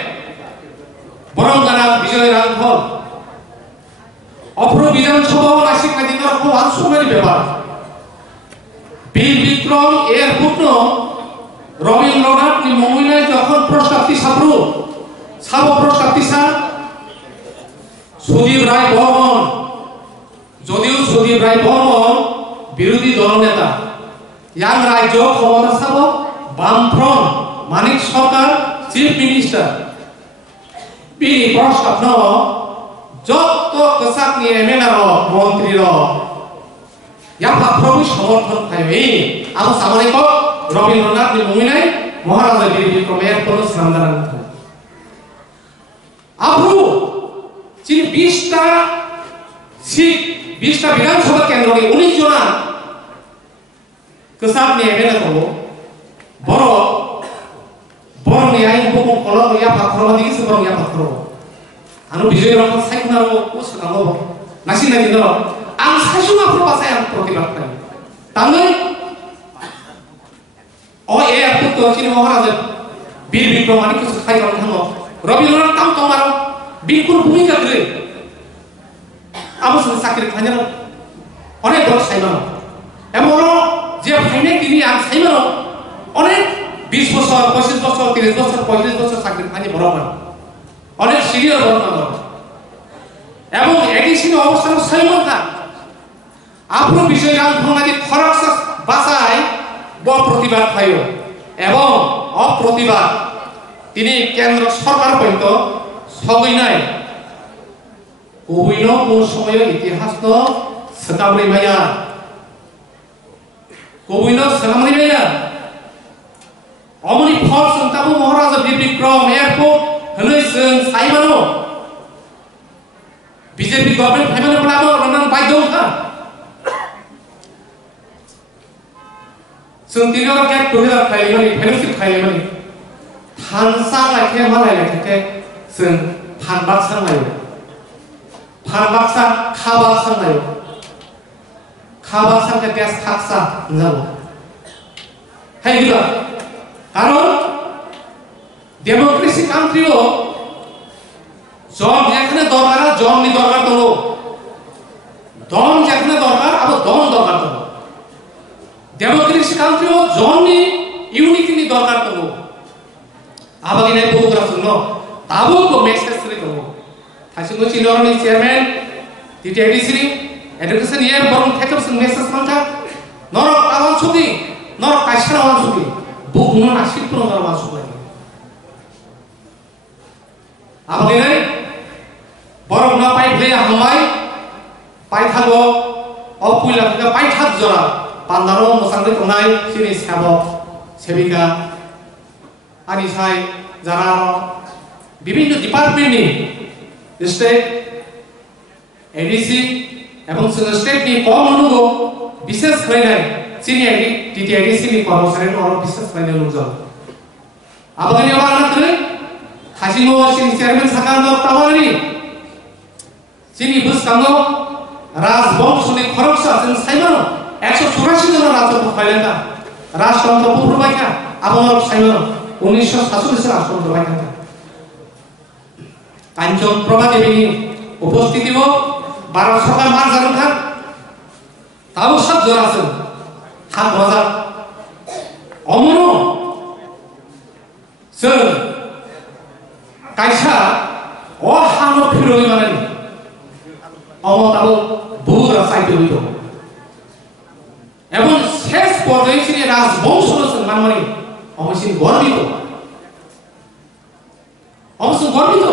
বরংগানা বিজয় রাঘব অপর বিধানসভা নাসিক নাদিনার খুব আনসুমের ব্যাপার বীর বিক্রম এর পুত্র রবীন্দ্রনাথ মহিলায় যখন প্রস্তাবটি সাব প্রস্তাবটি সুদীপ রায় বর্মন যদিও সুদীপ রায় বর্মন বিরোধী দলনেতা yang রাজ্য ক্ষমতা সাব বামফ্রন্ট মানিক সরকার চিফ মিনিস্টার বিনি প্রস্তাব ন যত কসাকনি এমএলএ মন্ত্রী ইয়াফাফ্রবি সমর্থন থাইবে আবো সামনে কো রবীন্দ্রনাথ নি মুমিনাই মহারাজা বীর বিক্রমের কোন সামদান আবু চিনি 20টা সিট 20টা বিধানসভা কেন্দ্রে 19 জনা kesat ni emel ko boro ni ain buku kolor ya pakro lagi seboro ya pakro anu bijoy ron sai kuna ro us kango nasi na dino ang sasu ma pro pasai ang protibat kai tangai o e aku to chini maharaja bir bikrom ani ko sai ron hango robindranath tam tomaro bikur bhumika dre abu sakir khanya onek dor sai na emoro যে ফাইনে তিনি আর সাইমানো অনেক 20 বছর 25 বছর 30 বছর 35 বছর চাকরি খানি বরাবর অনেক সিনিয়র বর্ণনা এবং এডিসিনে অবস্থান সাইমন খান আপন বিষয় রাজভঙ্গাদি খরচ বাসায় ব প্রতিবাদ পাইও এবং অপ্রতিবাদ তিনি কেন্দ্র সরকার পর্যন্ত সগই নাই কবিনো কোন সময় ইতিহাস তো সকাবলি মায়া কবিনো সালামনি বেয়া অমনি ফল সন্তাবু মহারাজা বীর বিক্রম এয়ারপোর্ট হলে সাইমানো বিজেপি গভর্নমেন্ট ফাইমানো পড়াবো রনান বাইদৌ হা সন্তিনর কে টুহেলা খাইমানি ফেলোশিপ খাইমানি থানসা লাইকে মালাই লাইকে जों फानबाक सांलायो फानबाकसा खाबाक सांलायो খাবার সাথে গ্যাস খাকসা যাব হ্যাঁ দিবা কারণ ডেমোক্রেসি কান্ট্রিও জন যেখানে দরকার জন নি দরকার তো দম যেখানে দরকার আবার দম দরকার তো ডেমোক্রেসি কান্ট্রিও জন নি ইউনিটি নি দরকার তো আবার ইনে বহুতরা শুনো তাবো কো মেসেজ রে তো থাসিগো চিলরনি chairman টিটিআইডিসি education year borong thekap sing message mangka norok awan sugi norok kaisra awan sugi bukuno nasib pun awan sugi abagine borong na pai bhle hamai pai thago opuila ka pai thak jora pandaro mosangre tonai sini sabok sebika ani sai jara bibinno department ni state ADC এবং state নি কম অনুগো বিশেষ করে senior টিটিআইডিসি নি কর্মচারী no বিশেষ করে লোকজন আবাগানি আবার করে খাসিমো সিনি চেয়ারম্যান সাকান্দ তাওয়ানি সিনি বুসকাঙ্গো রাজবংশনি খরচা जों সাইমানো 184 জন রাজতন্ত্র ফাইলেন্টা রাষ্ট্রতন্ত্র পুরবাইকা আবার সাইমানো 1947 রাষ্ট্রতন্ত্র বাইকা কাঞ্চন প্রভা দেবী উপস্থিতিও 12 সকাল মার জানো খান তাও সব জোর আছে হাত বাজার অমনো স্যার কাইসা ও হানো ফিরোই মানে অমতাও বুরা সাইতে হইত এবং শেষ পর্যায়ে তিনি রাজবংশ সম্মানমানি অবশ্যই গর্বিত অবশ্যই গর্বিত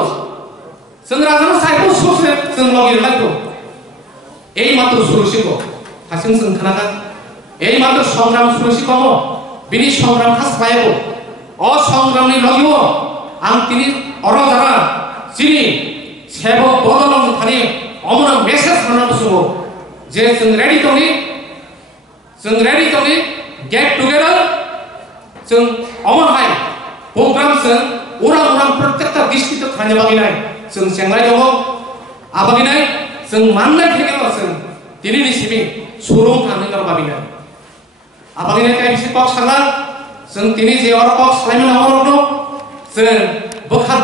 जों राजानो साइखौ ससे जों लगि लाइखौ এই মাত্র সুরসিক হাসিং जों खोनागोन এই মাত্র সংগ্রাম সুরসিক বিনি সংগ্রাম খাস পাইব অ সংগ্রামনি লগিও आं তিনি অরজারা যিনি 세법 버더는 타니 어머나 메시지 하나 부수고 제 ซึ่ง ready 동이 get together ซึ่ง 어머나이 program ซึ่ง orang-orang protektor district hanya bagi naik ซึ่ง senglai jogo abagi naik ซึ่ง mandat hege ซึ่ง tini ni simi surung thangni nor bagi naik abagi naik kai bisi kok sangal ซึ่ง tini je or kok slaiman amor no ซึ่ง bakha